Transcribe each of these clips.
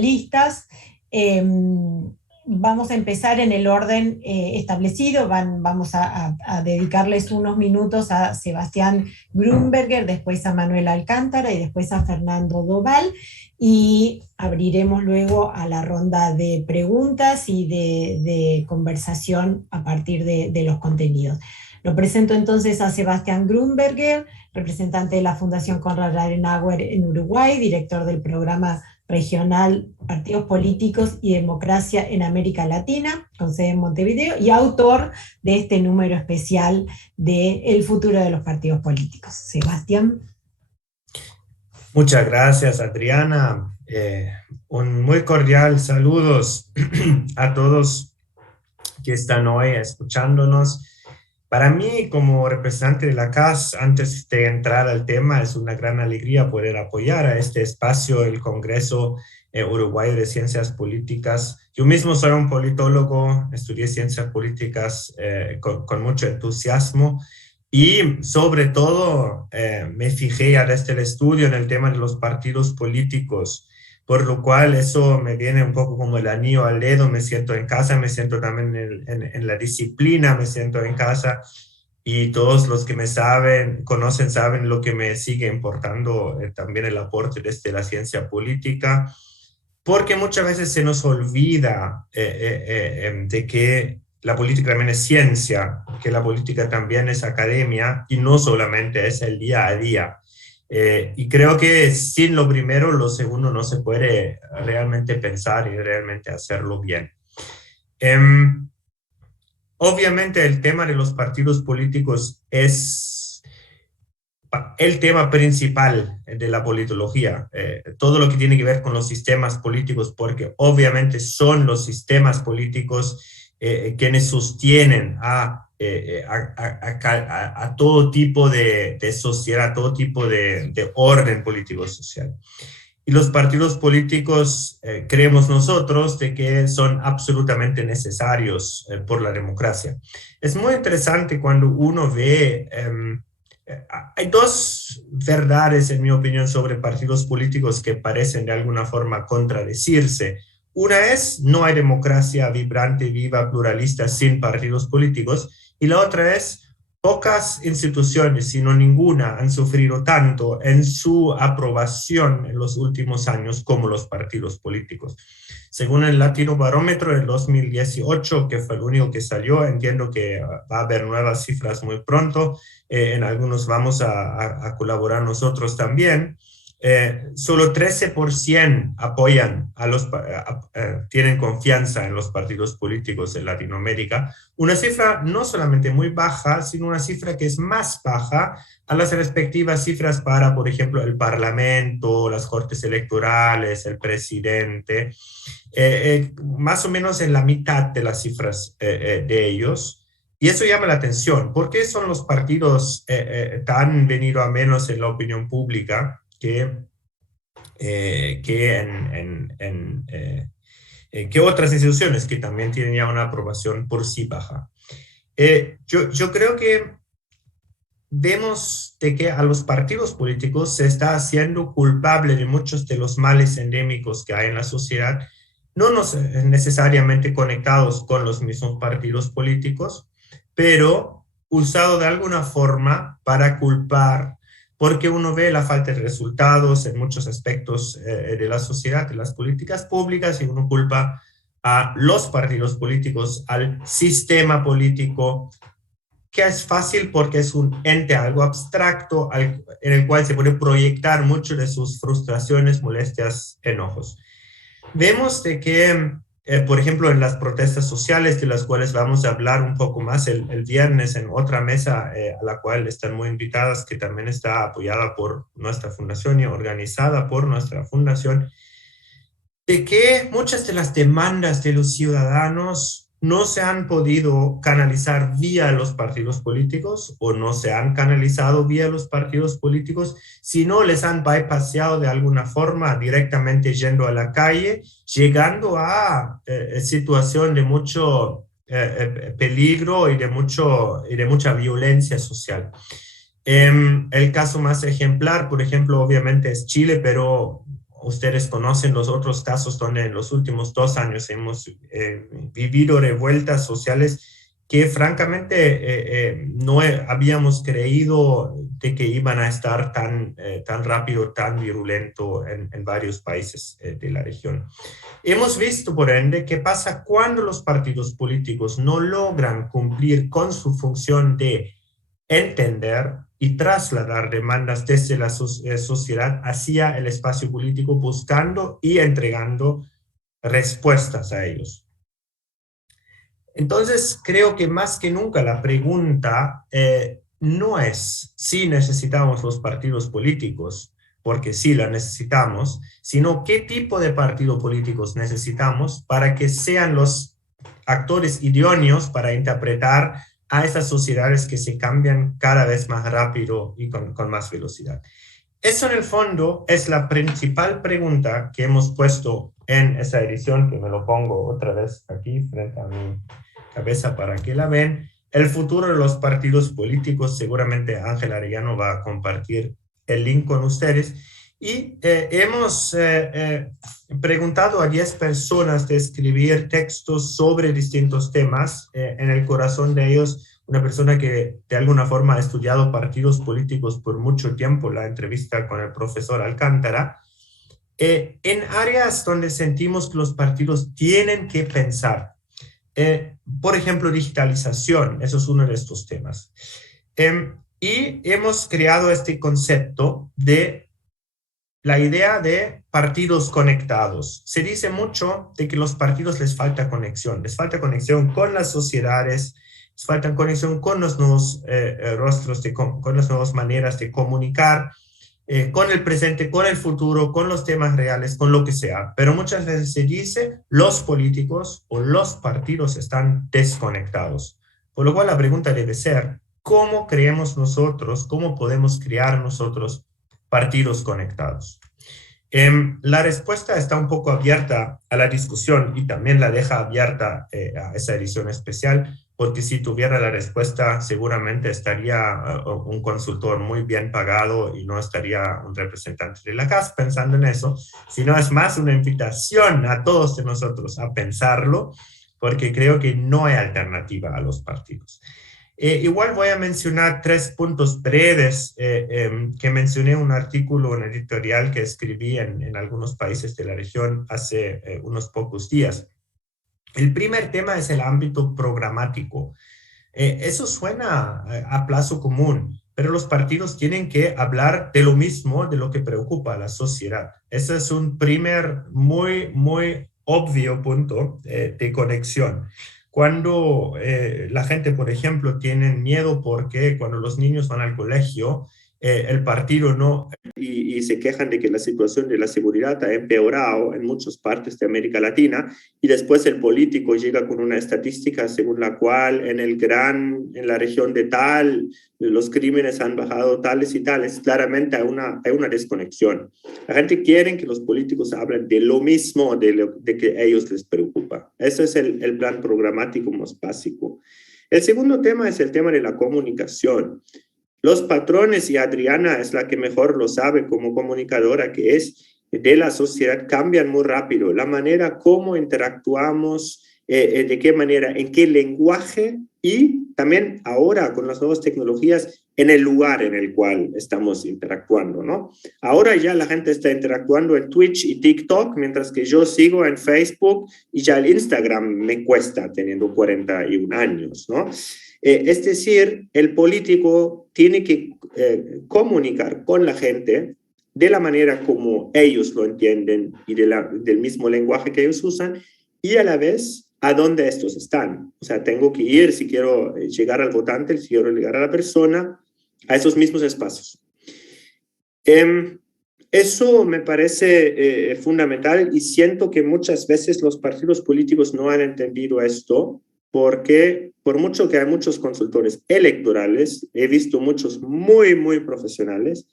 listas. Eh, Vamos a empezar en el orden establecido. Vamos a dedicarles unos minutos a Sebastián Grunberger, después a Manuel Alcántara y después a Fernando Doval. Y abriremos luego a la ronda de preguntas y de conversación a partir de los contenidos. Lo presento entonces a Sebastián Grunberger, representante de la Fundación Konrad Adenauer en Uruguay, director del programa regional Partidos Políticos y Democracia en América Latina, con sede en Montevideo, y autor de este número especial de El futuro de los partidos políticos. Sebastián. Muchas gracias, Adriana. Un muy cordial saludos a todos que están hoy escuchándonos. Para mí, como representante de la CAS, antes de entrar al tema, es una gran alegría poder apoyar a este espacio, el Congreso Uruguayo de Ciencias Políticas. Yo mismo soy un politólogo, estudié ciencias políticas con mucho entusiasmo y sobre todo me fijé ya desde el estudio en el tema de los partidos políticos, por lo cual eso me viene un poco como el anillo al dedo. Me siento en casa, me siento también en la disciplina, me siento en casa, y todos los que me conocen, saben lo que me sigue importando, también el aporte desde la ciencia política, porque muchas veces se nos olvida de que la política también es ciencia, que la política también es academia y no solamente es el día a día. Y creo que sin lo primero, lo segundo no se puede realmente pensar y realmente hacerlo bien. Obviamente el tema de los partidos políticos es el tema principal de la politología, todo lo que tiene que ver con los sistemas políticos, porque obviamente son los sistemas políticos quienes sostienen a todo tipo de sociedad, a todo tipo de orden político-social. Y los partidos políticos, creemos nosotros, de que son absolutamente necesarios por la democracia. Es muy interesante cuando uno ve... hay dos verdades, en mi opinión, sobre partidos políticos que parecen de alguna forma contradecirse. Una es, no hay democracia vibrante, viva, pluralista sin partidos políticos. Y la otra es, pocas instituciones, si no ninguna, han sufrido tanto en su aprobación en los últimos años como los partidos políticos. Según el Latino Barómetro del 2018, que fue el único que salió, entiendo que va a haber nuevas cifras muy pronto, en algunos vamos a colaborar nosotros también. Solo 13% apoyan tienen confianza en los partidos políticos en Latinoamérica. Una cifra no solamente muy baja, sino una cifra que es más baja a las respectivas cifras para, por ejemplo, el Parlamento, las Cortes Electorales, el presidente, más o menos en la mitad de las cifras de ellos. Y eso llama la atención. ¿Por qué son los partidos tan venido a menos en la opinión pública que otras instituciones que también tienen ya una aprobación por sí baja? Yo creo que vemos de que a los partidos políticos se está haciendo culpable de muchos de los males endémicos que hay en la sociedad, no necesariamente conectados con los mismos partidos políticos, pero usado de alguna forma para culpar, porque uno ve la falta de resultados en muchos aspectos de la sociedad, de las políticas públicas, y uno culpa a los partidos políticos, al sistema político, que es fácil porque es un ente algo abstracto en el cual se puede proyectar mucho de sus frustraciones, molestias, enojos. Vemos de que, por ejemplo, en las protestas sociales, de las cuales vamos a hablar un poco más el viernes en otra mesa a la cual están muy invitadas, que también está apoyada por nuestra fundación y organizada por nuestra fundación, de que muchas de las demandas de los ciudadanos no se han podido canalizar vía los partidos políticos, o no se han canalizado vía los partidos políticos, sino les han bypassado de alguna forma directamente yendo a la calle, llegando a situación de mucho peligro y de mucha violencia social. El caso más ejemplar, por ejemplo, obviamente es Chile, pero ustedes conocen los otros casos donde en los últimos 2 años hemos vivido revueltas sociales que francamente no habíamos creído de que iban a estar tan rápido, tan virulento en varios países de la región. Hemos visto, por ende, qué pasa cuando los partidos políticos no logran cumplir con su función de entender y trasladar demandas desde la sociedad hacia el espacio político, buscando y entregando respuestas a ellos. Entonces, creo que más que nunca la pregunta no es si necesitamos los partidos políticos, porque sí la necesitamos, sino qué tipo de partidos políticos necesitamos para que sean los actores idóneos para interpretar a esas sociedades que se cambian cada vez más rápido y con más velocidad. Eso en el fondo es la principal pregunta que hemos puesto en esa edición, que me lo pongo otra vez aquí frente a mi cabeza para que la ven. El futuro de los partidos políticos, seguramente Ángel Arellano va a compartir el link con ustedes. Y hemos preguntado a 10 personas de escribir textos sobre distintos temas. En el corazón de ellos, una persona que de alguna forma ha estudiado partidos políticos por mucho tiempo, la entrevista con el profesor Alcántara, en áreas donde sentimos que los partidos tienen que pensar. Por ejemplo, digitalización, eso es uno de estos temas. Y hemos creado este concepto de la idea de partidos conectados. Se dice mucho de que los partidos les falta conexión con las sociedades, les falta conexión con los nuevos rostros, con las nuevas maneras de comunicar, con el presente, con el futuro, con los temas reales, con lo que sea. Pero muchas veces se dice los políticos o los partidos están desconectados. Por lo cual la pregunta debe ser, ¿cómo creemos nosotros, cómo podemos crear nosotros partidos conectados? La respuesta está un poco abierta a la discusión y también la deja abierta a esa edición especial, porque si tuviera la respuesta seguramente estaría un consultor muy bien pagado y no estaría un representante de la CAS pensando en eso, sino es más una invitación a todos de nosotros a pensarlo, porque creo que no hay alternativa a los partidos. Igual voy a mencionar 3 puntos breves que mencioné en un artículo, un editorial que escribí en algunos países de la región hace unos pocos días. El primer tema es el ámbito programático. Eso suena a plazo común, pero los partidos tienen que hablar de lo mismo, de lo que preocupa a la sociedad. Ese es un primer muy, muy obvio punto de conexión. Cuando la gente, por ejemplo, tiene miedo porque cuando los niños van al colegio, el partido no, y se quejan de que la situación de la seguridad ha empeorado en muchas partes de América Latina, y después el político llega con una estadística según la cual en la región de tal, los crímenes han bajado tales y tales. Claramente hay una desconexión. La gente quiere que los políticos hablen de lo mismo de que a ellos les preocupa. Ese es el plan programático más básico. El segundo tema es el tema de la comunicación. Los patrones, y Adriana es la que mejor lo sabe como comunicadora que es, de la sociedad cambian muy rápido. La manera como interactuamos, de qué manera, en qué lenguaje, y también ahora con las nuevas tecnologías en el lugar en el cual estamos interactuando, ¿no? Ahora ya la gente está interactuando en Twitch y TikTok, mientras que yo sigo en Facebook y ya el Instagram me cuesta teniendo 41 años, ¿no? Es decir, el político tiene que comunicar con la gente de la manera como ellos lo entienden y del mismo lenguaje que ellos usan, y a la vez a dónde estos están. O sea, tengo que ir, si quiero llegar al votante, si quiero llegar a la persona, a esos mismos espacios. Eso me parece fundamental, y siento que muchas veces los partidos políticos no han entendido esto, porque por mucho que hay muchos consultores electorales, he visto muchos muy, muy profesionales,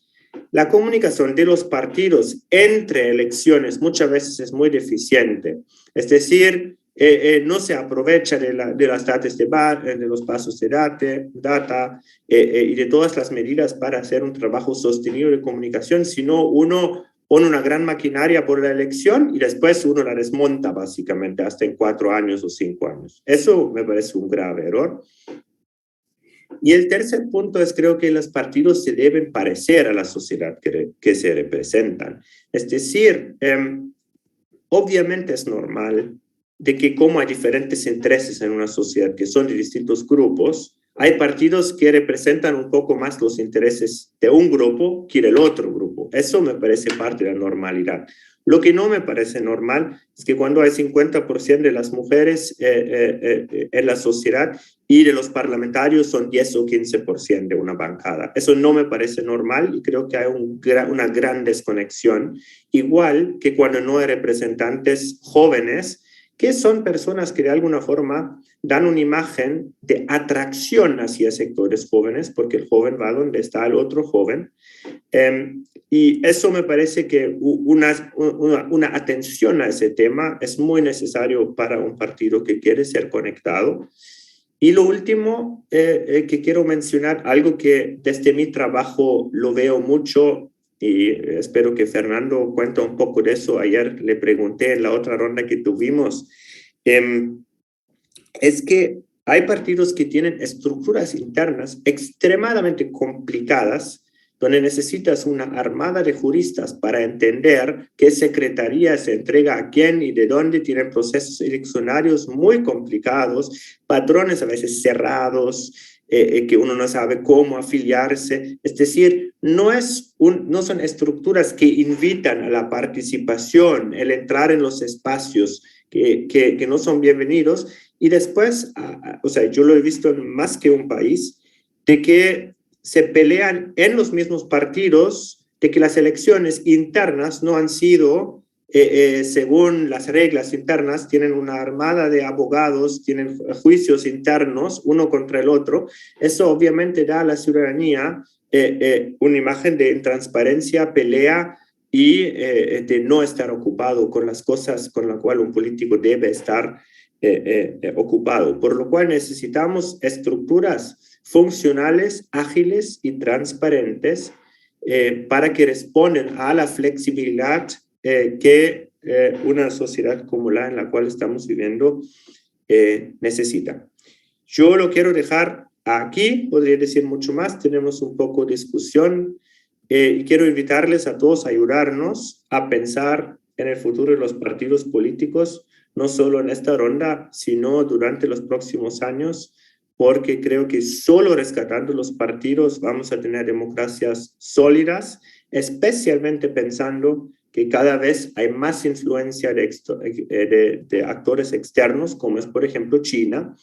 la comunicación de los partidos entre elecciones muchas veces es muy deficiente. Es decir, no se aprovecha de las datas de los pasos de data y de todas las medidas para hacer un trabajo sostenido de comunicación, sino uno pone una gran maquinaria por la elección y después uno la desmonta básicamente hasta en 4 años o 5 años. Eso me parece un grave error. Y el tercer punto es, creo que los partidos se deben parecer a la sociedad que se representan. Es decir, obviamente es normal de que como hay diferentes intereses en una sociedad que son de distintos grupos, hay partidos que representan un poco más los intereses de un grupo que del otro grupo. Eso me parece parte de la normalidad. Lo que no me parece normal es que cuando hay 50% de las mujeres en la sociedad y de los parlamentarios son 10 o 15% de una bancada. Eso no me parece normal y creo que hay una gran desconexión. Igual que cuando no hay representantes jóvenes, que son personas que de alguna forma dan una imagen de atracción hacia sectores jóvenes, porque el joven va donde está el otro joven. Y eso me parece que una atención a ese tema es muy necesario para un partido que quiere ser conectado. Y lo último que quiero mencionar, algo que desde mi trabajo lo veo mucho, y espero que Fernando cuente un poco de eso. Ayer le pregunté en la otra ronda que tuvimos, es que hay partidos que tienen estructuras internas extremadamente complicadas, donde necesitas una armada de juristas para entender qué secretaría se entrega a quién y de dónde, tienen procesos eleccionarios muy complicados, patrones a veces cerrados, que uno no sabe cómo afiliarse. Es decir, no son estructuras que invitan a la participación, el entrar en los espacios que no son bienvenidos. Y después, o sea, yo lo he visto en más que un país, de que se pelean en los mismos partidos, de que las elecciones internas no han sido según las reglas internas, tienen una armada de abogados, tienen juicios internos uno contra el otro. Eso obviamente da a la ciudadanía una imagen de intransparencia, pelea y de no estar ocupado con las cosas con las cuales un político debe estar ocupado. Por lo cual necesitamos estructuras funcionales, ágiles y transparentes para que respondan a la flexibilidad que una sociedad como la en la cual estamos viviendo necesita. Yo lo quiero dejar aquí, podría decir mucho más, tenemos un poco de discusión y quiero invitarles a todos a ayudarnos a pensar en el futuro de los partidos políticos, no solo en esta ronda, sino durante los próximos años, porque creo que solo rescatando los partidos vamos a tener democracias sólidas, especialmente pensando que cada vez hay más influencia de actores externos, como es, por ejemplo, China,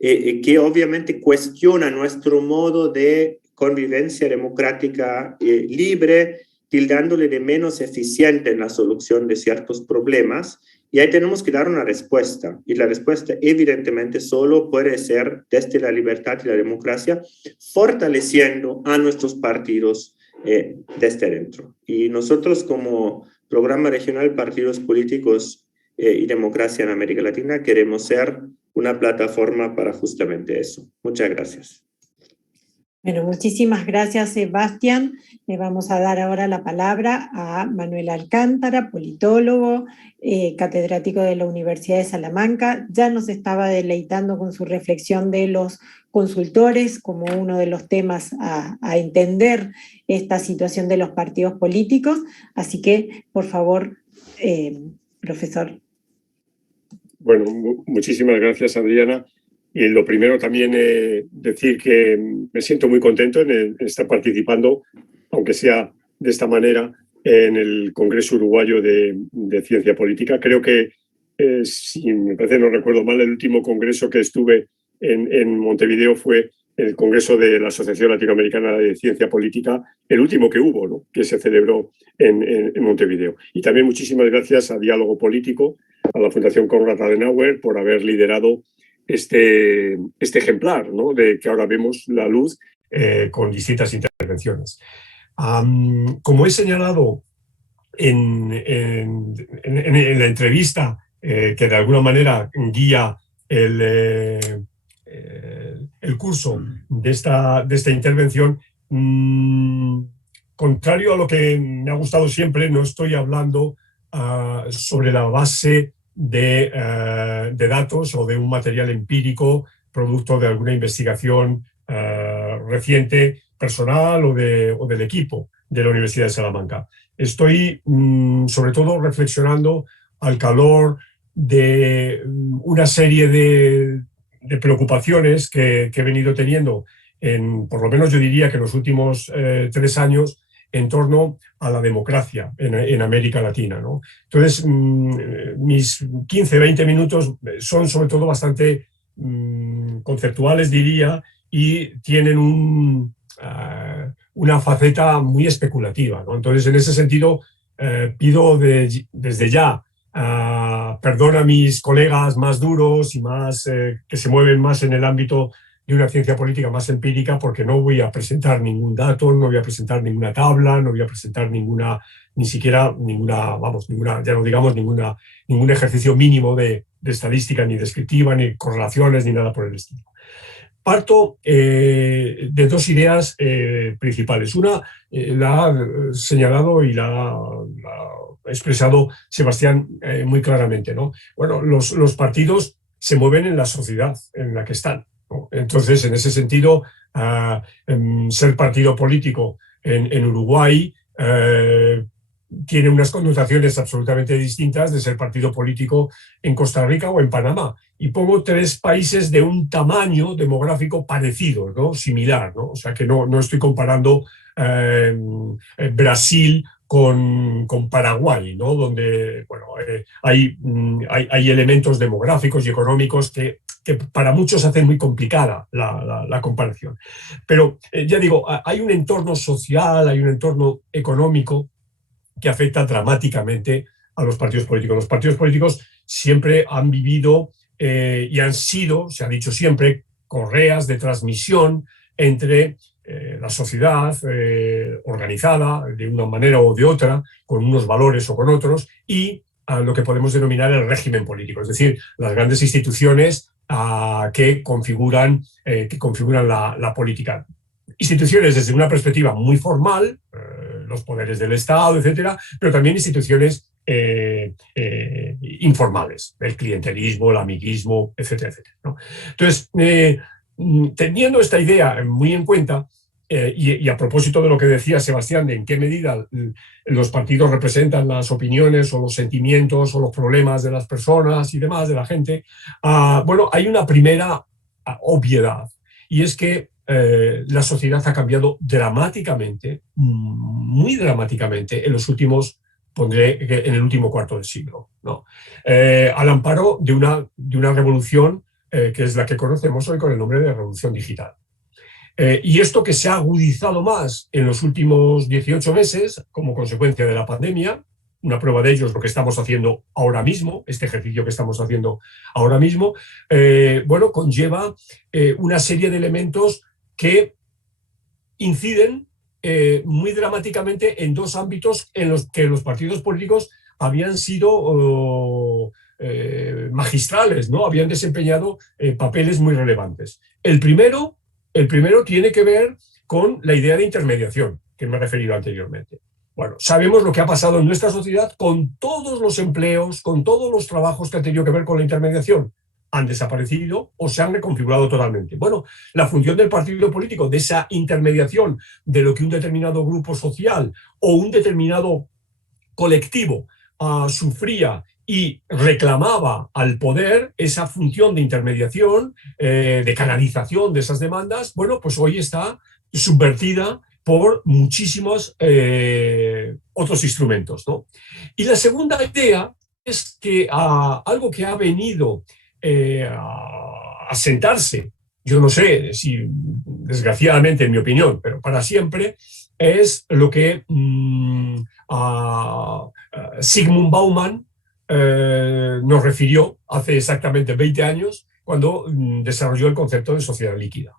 que obviamente cuestiona nuestro modo de convivencia democrática libre, tildándole de menos eficiente en la solución de ciertos problemas. Y ahí tenemos que dar una respuesta. Y la respuesta, evidentemente, solo puede ser desde la libertad y la democracia, fortaleciendo a nuestros partidos desde dentro. Y nosotros, como Programa Regional Partidos Políticos y Democracia en América Latina, queremos ser una plataforma para justamente eso. Muchas gracias. Bueno, muchísimas gracias, Sebastián. Le vamos a dar ahora la palabra a Manuel Alcántara, politólogo, catedrático de la Universidad de Salamanca. Ya nos estaba deleitando con su reflexión de los consultores como uno de los temas a entender esta situación de los partidos políticos. Así que, por favor, profesor. Bueno, muchísimas gracias, Adriana. Y lo primero también decir que me siento muy contento en estar participando, aunque sea de esta manera, en el Congreso Uruguayo de Ciencia Política. Creo que, si me parece no recuerdo mal, el último congreso que estuve en Montevideo fue el Congreso de la Asociación Latinoamericana de Ciencia Política, el último que hubo, ¿no?, que se celebró en Montevideo. Y también muchísimas gracias a Diálogo Político, a la Fundación Konrad Adenauer, por haber liderado este ejemplar, ¿no?, de que ahora vemos la luz con distintas intervenciones. Como he señalado en la entrevista que de alguna manera guía el curso de esta intervención, contrario a lo que me ha gustado siempre, no estoy hablando sobre la base de datos o de un material empírico producto de alguna investigación reciente, personal o del equipo de la Universidad de Salamanca. Estoy sobre todo reflexionando al calor de una serie de preocupaciones que he venido teniendo, por lo menos yo diría que en los últimos 3 años, en torno a la democracia en América Latina, ¿no? Entonces, mis 15, 20 minutos son sobre todo bastante conceptuales, diría, y tienen una faceta muy especulativa, ¿no? Entonces, en ese sentido, pido desde ya perdón a mis colegas más duros y más que se mueven más en el ámbito de una ciencia política más empírica, porque no voy a presentar ningún dato, no voy a presentar ninguna tabla, no voy a presentar ni siquiera ninguna, ya no digamos ningún ejercicio mínimo de estadística, ni descriptiva, ni correlaciones, ni nada por el estilo. Parto de 2 ideas principales. Una la ha señalado y la ha expresado Sebastián muy claramente, ¿no? Bueno, los partidos se mueven en la sociedad en la que están, ¿no? Entonces, en ese sentido, ser partido político en Uruguay tiene unas connotaciones absolutamente distintas de ser partido político en Costa Rica o en Panamá. Y pongo 3 países de un tamaño demográfico parecido, ¿no? Similar, ¿no? O sea que no estoy comparando Brasil con Paraguay, ¿no? Donde bueno, hay elementos demográficos y económicos que para muchos hacen muy complicada la comparación. Pero ya digo, hay un entorno social, hay un entorno económico que afecta dramáticamente a los partidos políticos. Los partidos políticos siempre han vivido y han sido, se ha dicho siempre, correas de transmisión entre la sociedad organizada de una manera o de otra, con unos valores o con otros, y a lo que podemos denominar el régimen político, es decir, las grandes instituciones que configuran la política. Instituciones desde una perspectiva muy formal, los poderes del Estado, etcétera, pero también instituciones informales, el clientelismo, el amiguismo, etcétera, etcétera, ¿no? Entonces, teniendo esta idea muy en cuenta, y a propósito de lo que decía Sebastián, de en qué medida los partidos representan las opiniones o los sentimientos o los problemas de las personas y demás, de la gente, bueno, hay una primera obviedad, y es que la sociedad ha cambiado dramáticamente, muy dramáticamente, en los últimos, pondré en el último cuarto del siglo, ¿no? Al amparo de una revolución que es la que conocemos hoy con el nombre de revolución digital. Y esto que se ha agudizado más en los últimos 18 meses como consecuencia de la pandemia. Una prueba de ello es lo que estamos haciendo ahora mismo, este ejercicio que estamos haciendo ahora mismo, bueno, conlleva una serie de elementos que inciden muy dramáticamente en 2 ámbitos en los que los partidos políticos habían sido magistrales, ¿no? Habían desempeñado papeles muy relevantes. El primero tiene que ver con la idea de intermediación, que me he referido anteriormente. Bueno, sabemos lo que ha pasado en nuestra sociedad con todos los empleos, con todos los trabajos que han tenido que ver con la intermediación. Han desaparecido o se han reconfigurado totalmente. Bueno, la función del partido político, de esa intermediación de lo que un determinado grupo social o un determinado colectivo sufría y reclamaba al poder, esa función de intermediación, de canalización de esas demandas, bueno, pues hoy está subvertida por muchísimos otros instrumentos, ¿no? Y la segunda idea es que algo que ha venido a sentarse, yo no sé si desgraciadamente en mi opinión, pero para siempre, es lo que Zygmunt Bauman nos refirió hace exactamente 20 años cuando desarrolló el concepto de sociedad líquida.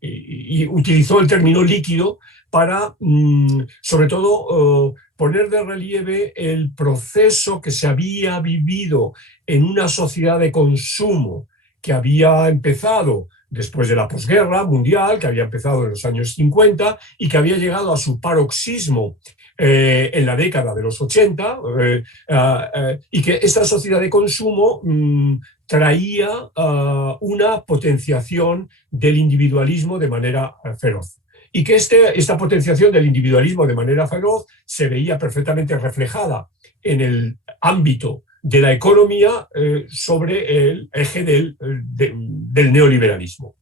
Y utilizó el término líquido para, sobre todo, poner de relieve el proceso que se había vivido en una sociedad de consumo que había empezado después de la posguerra mundial, que había empezado en los años 50 y que había llegado a su paroxismo en la década de los 80, y que esta sociedad de consumo traía una potenciación del individualismo de manera feroz. Y que esta potenciación del individualismo de manera feroz se veía perfectamente reflejada en el ámbito de la economía sobre el eje del neoliberalismo.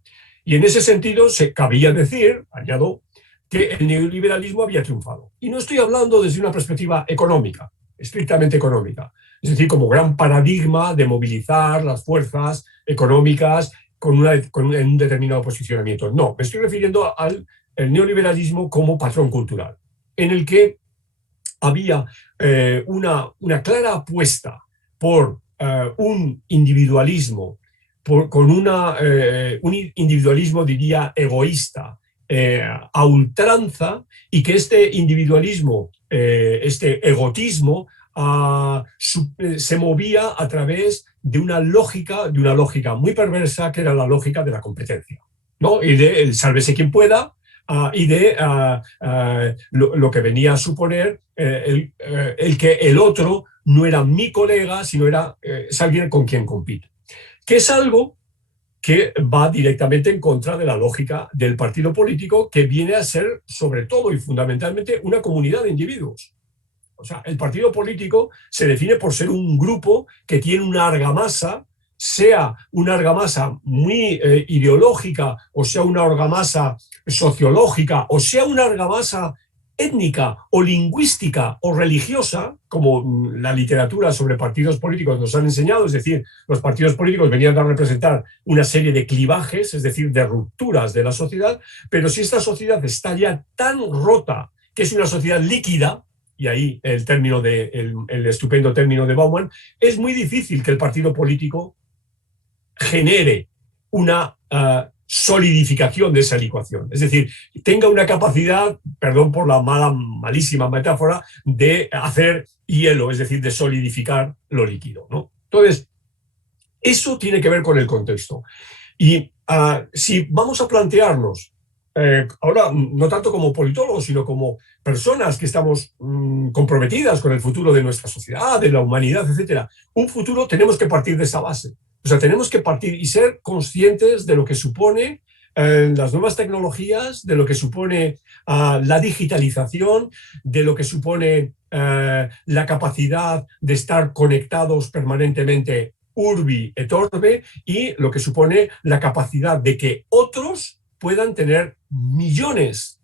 Y en ese sentido se cabía decir, añado, que el neoliberalismo había triunfado. Y no estoy hablando desde una perspectiva económica, estrictamente económica, es decir, como gran paradigma de movilizar las fuerzas económicas en un determinado posicionamiento. No, me estoy refiriendo al neoliberalismo como patrón cultural, en el que había una clara apuesta por un individualismo, con un individualismo, diría, egoísta, a ultranza, y que este individualismo, este egotismo, se movía a través de una lógica muy perversa, que era la lógica de la competencia, ¿no? Y de el sálvese quien pueda, y de lo que venía a suponer el que el otro no era mi colega, sino es alguien con quien compito. Que es algo que va directamente en contra de la lógica del partido político, que viene a ser, sobre todo y fundamentalmente, una comunidad de individuos. O sea, el partido político se define por ser un grupo que tiene una argamasa, sea una argamasa muy ideológica, o sea una argamasa sociológica, o sea una argamasa étnica o lingüística o religiosa, como la literatura sobre partidos políticos nos han enseñado. Es decir, los partidos políticos venían a representar una serie de clivajes, es decir, de rupturas de la sociedad, pero si esta sociedad está ya tan rota que es una sociedad líquida, y ahí el estupendo término de Bauman, es muy difícil que el partido político genere una solidificación de esa licuación. Es decir, tenga una capacidad, perdón por la malísima metáfora, de hacer hielo, es decir, de solidificar lo líquido, ¿no? Entonces, eso tiene que ver con el contexto. Y si vamos a plantearnos, ahora no tanto como politólogos, sino como personas que estamos comprometidas con el futuro de nuestra sociedad, de la humanidad, etcétera, un futuro, tenemos que partir de esa base. O sea, tenemos que partir y ser conscientes de lo que supone las nuevas tecnologías, de lo que supone la digitalización, de lo que supone la capacidad de estar conectados permanentemente urbi et orbi, y lo que supone la capacidad de que otros puedan tener millones,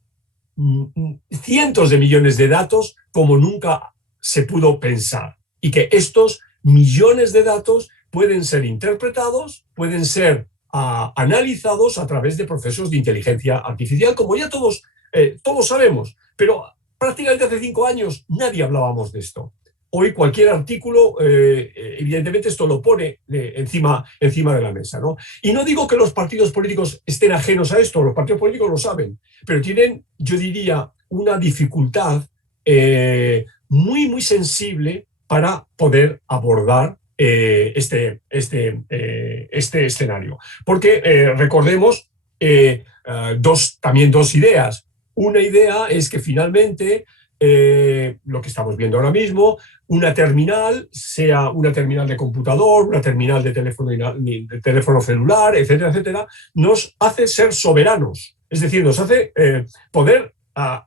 cientos de millones de datos como nunca se pudo pensar, y que estos millones de datos pueden ser interpretados, pueden ser analizados a través de procesos de inteligencia artificial, como ya todos sabemos, pero prácticamente hace 5 años nadie hablábamos de esto. Hoy cualquier artículo, evidentemente esto lo pone encima de la mesa, ¿no? Y no digo que los partidos políticos estén ajenos a esto, los partidos políticos lo saben, pero tienen, yo diría, una dificultad muy, muy sensible para poder abordar este escenario. Porque recordemos también dos ideas. Una idea es que finalmente lo que estamos viendo ahora mismo, una terminal, sea una terminal de computador, una terminal de teléfono celular, etcétera, etcétera, nos hace ser soberanos. Es decir, nos hace poder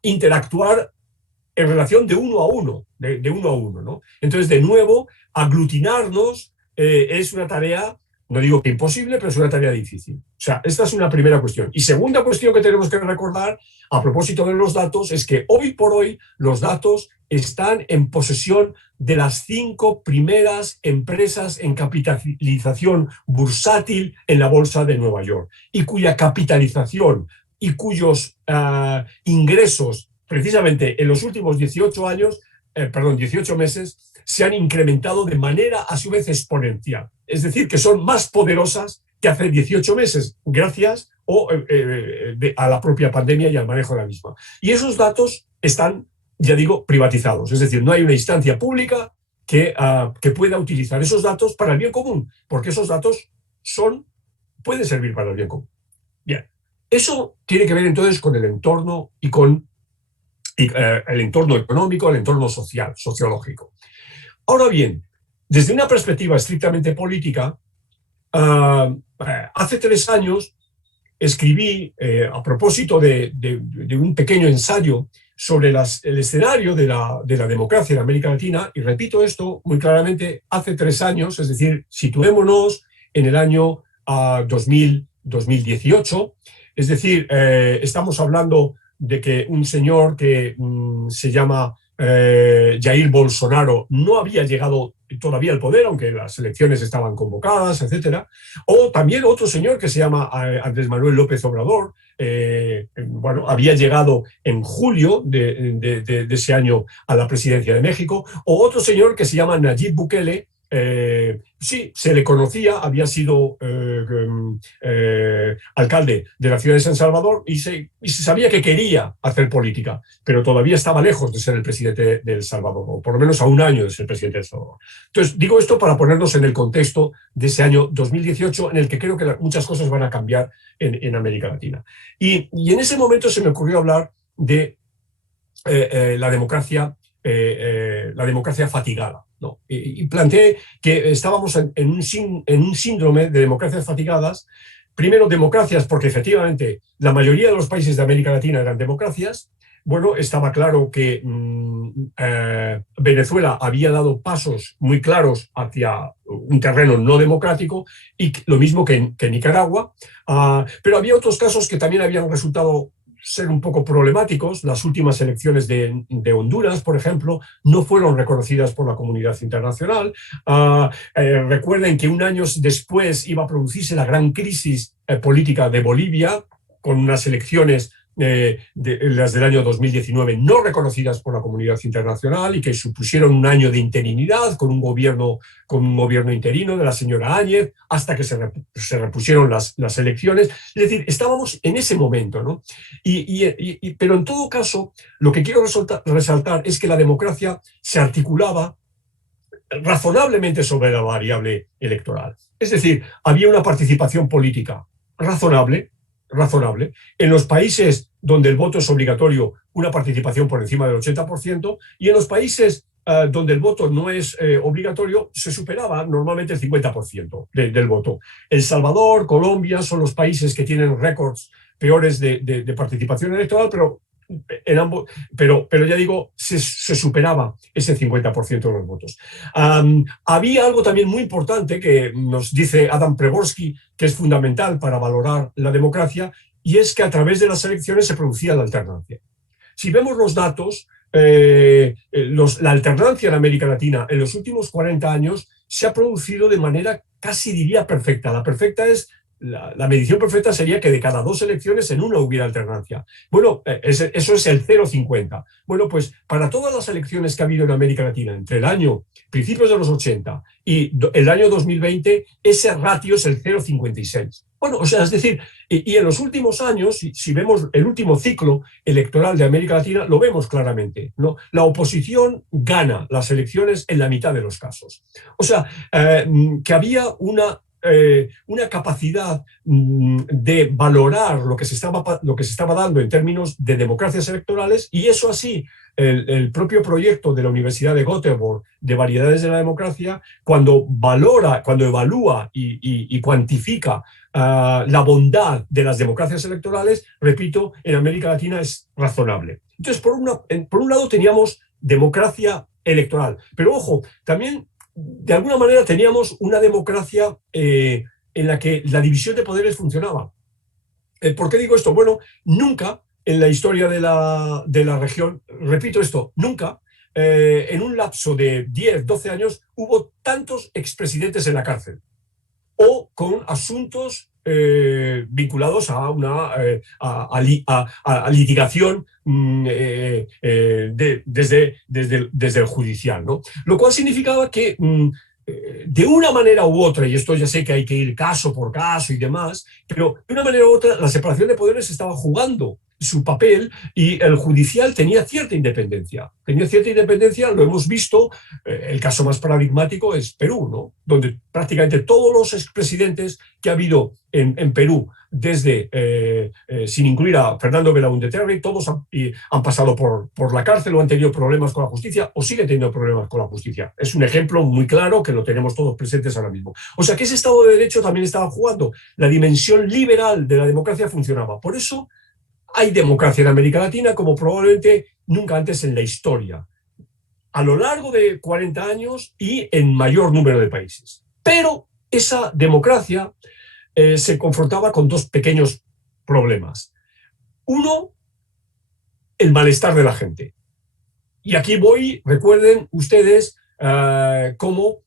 interactuar en relación de uno a uno, ¿no? Entonces, de nuevo, aglutinarnos es una tarea, no digo que imposible, pero es una tarea difícil. O sea, esta es una primera cuestión. Y segunda cuestión que tenemos que recordar a propósito de los datos es que hoy por hoy los datos están en posesión de las 5 primeras empresas en capitalización bursátil en la bolsa de Nueva York, y cuya capitalización y cuyos ingresos precisamente en los últimos 18 meses se han incrementado de manera a su vez exponencial. Es decir, que son más poderosas que hace 18 meses, gracias a la propia pandemia y al manejo de la misma. Y esos datos están, ya digo, privatizados. Es decir, no hay una instancia pública que pueda utilizar esos datos para el bien común, porque esos datos pueden servir para el bien común. Bien, eso tiene que ver entonces con el entorno y con el entorno económico, el entorno social, sociológico. Ahora bien, desde una perspectiva estrictamente política, hace 3 años escribí, a propósito de un pequeño ensayo sobre el escenario de la democracia en América Latina, y repito esto muy claramente, hace 3 años, es decir, situémonos en el año 2018, es decir, estamos hablando de que un señor que se llama Jair Bolsonaro no había llegado todavía al poder, aunque las elecciones estaban convocadas, etcétera. O también otro señor que se llama Andrés Manuel López Obrador, bueno, había llegado en julio de ese año a la presidencia de México. O otro señor que se llama Nayib Bukele, sí, se le conocía, había sido alcalde de la ciudad de San Salvador y se sabía que quería hacer política, pero todavía estaba lejos de ser el presidente de El Salvador, o por lo menos a un año de ser presidente de El Salvador. Entonces, digo esto para ponernos en el contexto de ese año 2018, en el que creo que muchas cosas van a cambiar en América Latina. Y en ese momento se me ocurrió hablar de la democracia fatigada, ¿no? Y planteé que estábamos en un síndrome de democracias fatigadas. Primero, democracias, porque efectivamente la mayoría de los países de América Latina eran democracias. Bueno, estaba claro que Venezuela había dado pasos muy claros hacia un terreno no democrático, y lo mismo que Nicaragua. Pero había otros casos que también habían resultado ser un poco problemáticos. Las últimas elecciones de Honduras, por ejemplo, no fueron reconocidas por la comunidad internacional. Recuerden que un año después iba a producirse la gran crisis política de Bolivia, con unas elecciones las del año 2019 no reconocidas por la comunidad internacional, y que supusieron un año de interinidad con un gobierno interino de la señora Áñez, hasta que se repusieron las elecciones. Es decir, estábamos en ese momento, ¿no? Pero en todo caso, lo que quiero resaltar es que la democracia se articulaba razonablemente sobre la variable electoral. Es decir, había una participación política razonable. En los países donde el voto es obligatorio, una participación por encima del 80%, y en los países donde el voto no es obligatorio, se superaba normalmente el 50% del voto. El Salvador, Colombia son los países que tienen récords peores de participación electoral, pero ya digo, se superaba ese 50% de los votos. Había algo también muy importante que nos dice Adam Przeworski, que es fundamental para valorar la democracia, y es que a través de las elecciones se producía la alternancia. Si vemos los datos, la alternancia en América Latina en los últimos 40 años se ha producido de manera casi diría perfecta. La perfecta es la medición perfecta sería que de cada 2 elecciones en una hubiera alternancia. Bueno, eso es el 0,50. Bueno, pues para todas las elecciones que ha habido en América Latina entre el año principios de los 80 y el año 2020, ese ratio es el 0,56. Bueno, o sea, es decir, y en los últimos años, si vemos el último ciclo electoral de América Latina, lo vemos claramente, ¿no? La oposición gana las elecciones en la mitad de los casos. O sea, que había una capacidad de valorar lo que se estaba dando en términos de democracias electorales, y eso así el propio proyecto de la Universidad de Göteborg de variedades de la democracia, cuando evalúa y cuantifica la bondad de las democracias electorales, repito, en América Latina es razonable. Entonces, por un lado teníamos democracia electoral, pero ojo, también de alguna manera teníamos una democracia en la que la división de poderes funcionaba. ¿Por qué digo esto? Bueno, nunca en la historia de la región, repito esto, nunca en un lapso de 10, 12 años hubo tantos expresidentes en la cárcel o con asuntos vinculados a una litigación desde el judicial, ¿no? Lo cual significaba que de una manera u otra, y esto ya sé que hay que ir caso por caso y demás, pero de una manera u otra la separación de poderes estaba jugando su papel, y el judicial tenía cierta independencia. Lo hemos visto, el caso más paradigmático es Perú, ¿no? Donde prácticamente todos los expresidentes que ha habido en Perú desde, sin incluir a Fernando Belaúnde Terry, todos han pasado por la cárcel o han tenido problemas con la justicia o siguen teniendo problemas con la justicia. Es un ejemplo muy claro que lo tenemos todos presentes ahora mismo. O sea que ese Estado de Derecho también estaba jugando. La dimensión liberal de la democracia funcionaba. Por eso hay democracia en América Latina como probablemente nunca antes en la historia, a lo largo de 40 años y en mayor número de países. Pero esa democracia se confrontaba con dos pequeños problemas. Uno, el malestar de la gente. Y aquí voy, recuerden ustedes cómo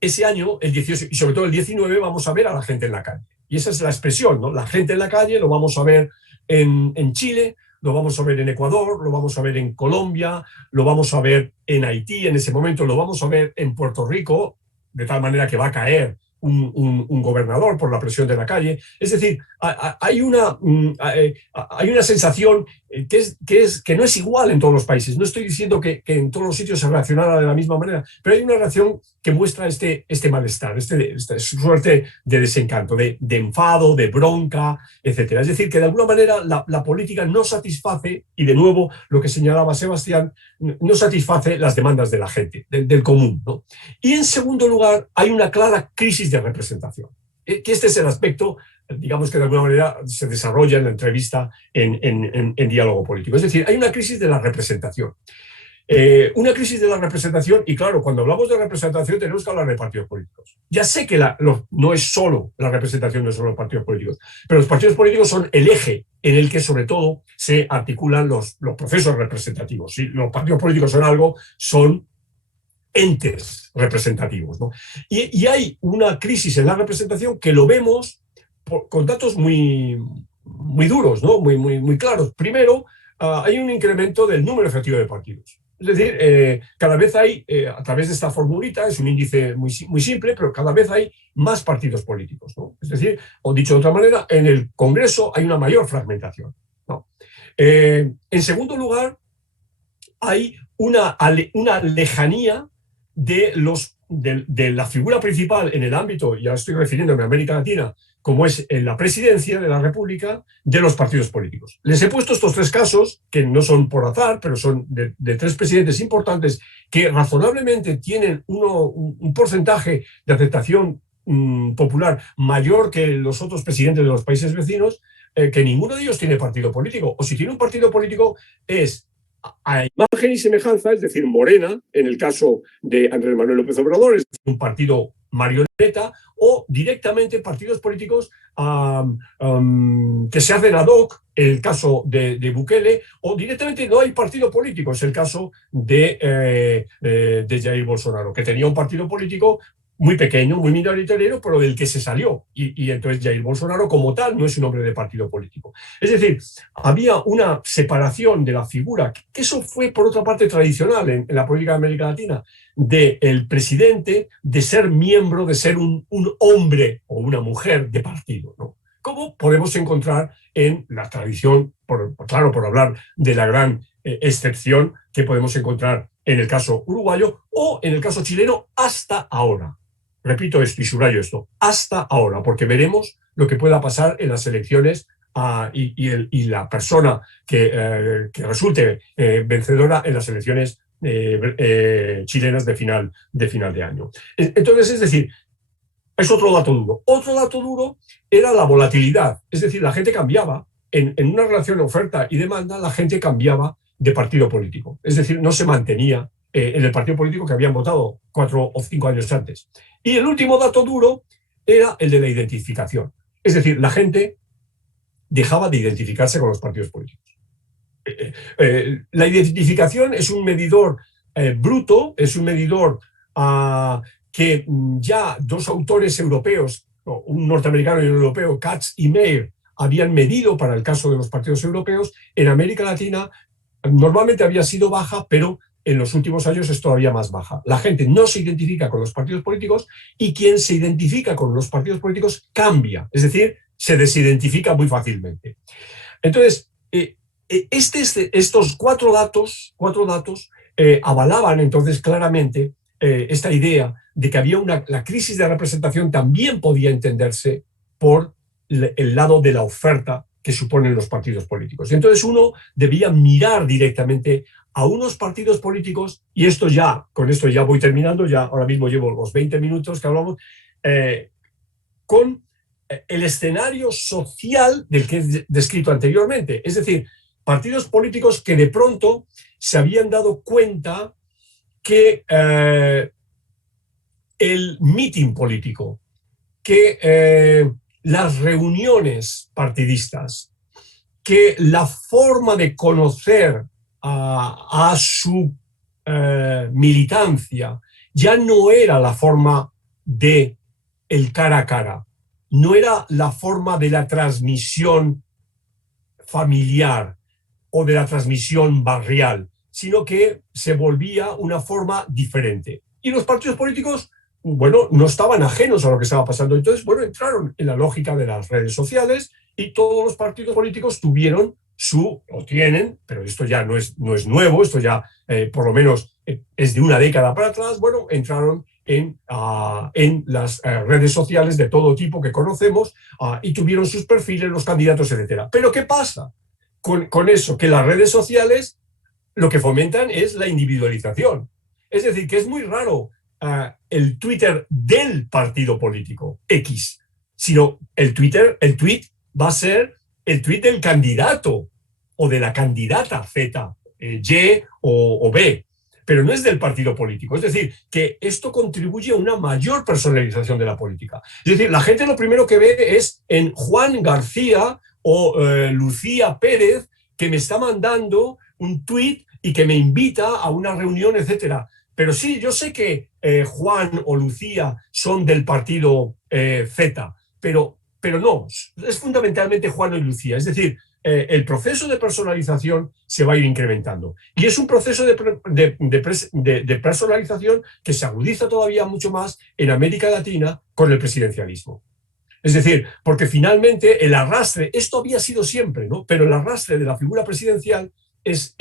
ese año, el 18 y sobre todo el 19, vamos a ver a la gente en la calle. Y esa es la expresión, ¿no? La gente en la calle lo vamos a ver en Chile, lo vamos a ver en Ecuador, lo vamos a ver en Colombia, lo vamos a ver en Haití en ese momento, lo vamos a ver en Puerto Rico, de tal manera que va a caer un gobernador por la presión de la calle. Es decir, hay una sensación que no es igual en todos los países. No estoy diciendo que en todos los sitios se reaccionara de la misma manera, pero hay una reacción que muestra este malestar, esta suerte de desencanto, de enfado, de bronca, etc. Es decir, que de alguna manera la política no satisface, y de nuevo lo que señalaba Sebastián, no satisface las demandas de la gente, del común, ¿no? Y en segundo lugar, hay una clara crisis de representación. Que este es el aspecto, digamos, que de alguna manera se desarrolla en la entrevista en Diálogo Político. Es decir, hay una crisis de la representación. Una crisis de la representación, y claro, cuando hablamos de representación tenemos que hablar de partidos políticos. Ya sé que no es solo la representación, no son los partidos políticos, pero los partidos políticos son el eje en el que sobre todo se articulan los procesos representativos. Si los partidos políticos son algo, son entes representativos, ¿no? Y hay una crisis en la representación que lo vemos con datos muy duros, ¿no? Muy claros. Primero, hay un incremento del número efectivo de partidos. Es decir, cada vez hay, a través de esta formulita, es un índice muy simple, pero cada vez hay más partidos políticos, ¿no? Es decir, o dicho de otra manera, en el Congreso hay una mayor fragmentación, ¿no? En segundo lugar, hay una lejanía de la figura principal en el ámbito, ya estoy refiriéndome a América Latina, como es en la presidencia de la República, de los partidos políticos. Les he puesto estos tres casos, que no son por azar, pero son de tres presidentes importantes que razonablemente tienen un porcentaje de aceptación popular mayor que los otros presidentes de los países vecinos, que ninguno de ellos tiene partido político. O si tiene un partido político es a imagen y semejanza, es decir, Morena, en el caso de Andrés Manuel López Obrador, es un partido marioneta, o directamente partidos políticos que se hacen ad hoc, el caso de Bukele, o directamente no hay partido político, es el caso de Jair Bolsonaro, que tenía un partido político muy pequeño, muy minoritario, pero del que se salió. Y entonces Jair Bolsonaro como tal no es un hombre de partido político. Es decir, había una separación de la figura, que eso fue por otra parte tradicional en la política de América Latina, del presidente, de ser miembro, de ser un hombre o una mujer de partido, ¿no? Como podemos encontrar en la tradición, por hablar de la gran excepción que podemos encontrar en el caso uruguayo o en el caso chileno hasta ahora. Repito esto y subrayo esto, hasta ahora, porque veremos lo que pueda pasar en las elecciones y la persona que resulte vencedora en las elecciones chilenas de final de año. Entonces, es decir, es otro dato duro. Otro dato duro era la volatilidad, es decir, la gente cambiaba. En una relación de oferta y demanda, la gente cambiaba de partido político. Es decir, no se mantenía en el partido político que habían votado 4 o 5 años antes. Y el último dato duro era el de la identificación. Es decir, la gente dejaba de identificarse con los partidos políticos. La identificación es un medidor bruto, es un medidor que ya dos autores europeos, un norteamericano y un europeo, Katz y Mayer, habían medido para el caso de los partidos europeos. En América Latina normalmente había sido baja, pero en los últimos años es todavía más baja. La gente no se identifica con los partidos políticos y quien se identifica con los partidos políticos cambia, es decir, se desidentifica muy fácilmente. Entonces, estos cuatro datos avalaban entonces claramente esta idea de que había la crisis de representación también podía entenderse por el lado de la oferta que suponen los partidos políticos. Entonces uno debía mirar directamente a unos partidos políticos, y esto ya, con esto ya voy terminando, ya ahora mismo llevo los 20 minutos que hablamos, con el escenario social del que he descrito anteriormente. Es decir, partidos políticos que de pronto se habían dado cuenta que el meeting político, que las reuniones partidistas, que la forma de conocer a su militancia ya no era la forma de el cara a cara, no era la forma de la transmisión familiar o de la transmisión barrial, sino que se volvía una forma diferente. Y los partidos políticos, bueno, no estaban ajenos a lo que estaba pasando. Entonces, bueno, entraron en la lógica de las redes sociales y todos los partidos políticos tuvieron o tienen, pero esto ya no es nuevo, esto ya por lo menos es de una década para atrás, bueno, entraron en las redes sociales de todo tipo que conocemos y tuvieron sus perfiles, los candidatos, etcétera. Pero ¿qué pasa con eso? Que las redes sociales lo que fomentan es la individualización. Es decir, que es muy raro el Twitter del partido político X, sino el tweet va a ser el tweet del candidato o de la candidata Z, Y o B, pero no es del partido político. Es decir, que esto contribuye a una mayor personalización de la política. Es decir, la gente lo primero que ve es en Juan García o Lucía Pérez, que me está mandando un tweet y que me invita a una reunión, etcétera. Pero sí, yo sé que Juan o Lucía son del partido Z, pero no, es fundamentalmente Juan y Lucía. Es decir, el proceso de personalización se va a ir incrementando. Y es un proceso de personalización que se agudiza todavía mucho más en América Latina con el presidencialismo. Es decir, porque finalmente el arrastre, esto había sido siempre, ¿no? Pero el arrastre de la figura presidencial es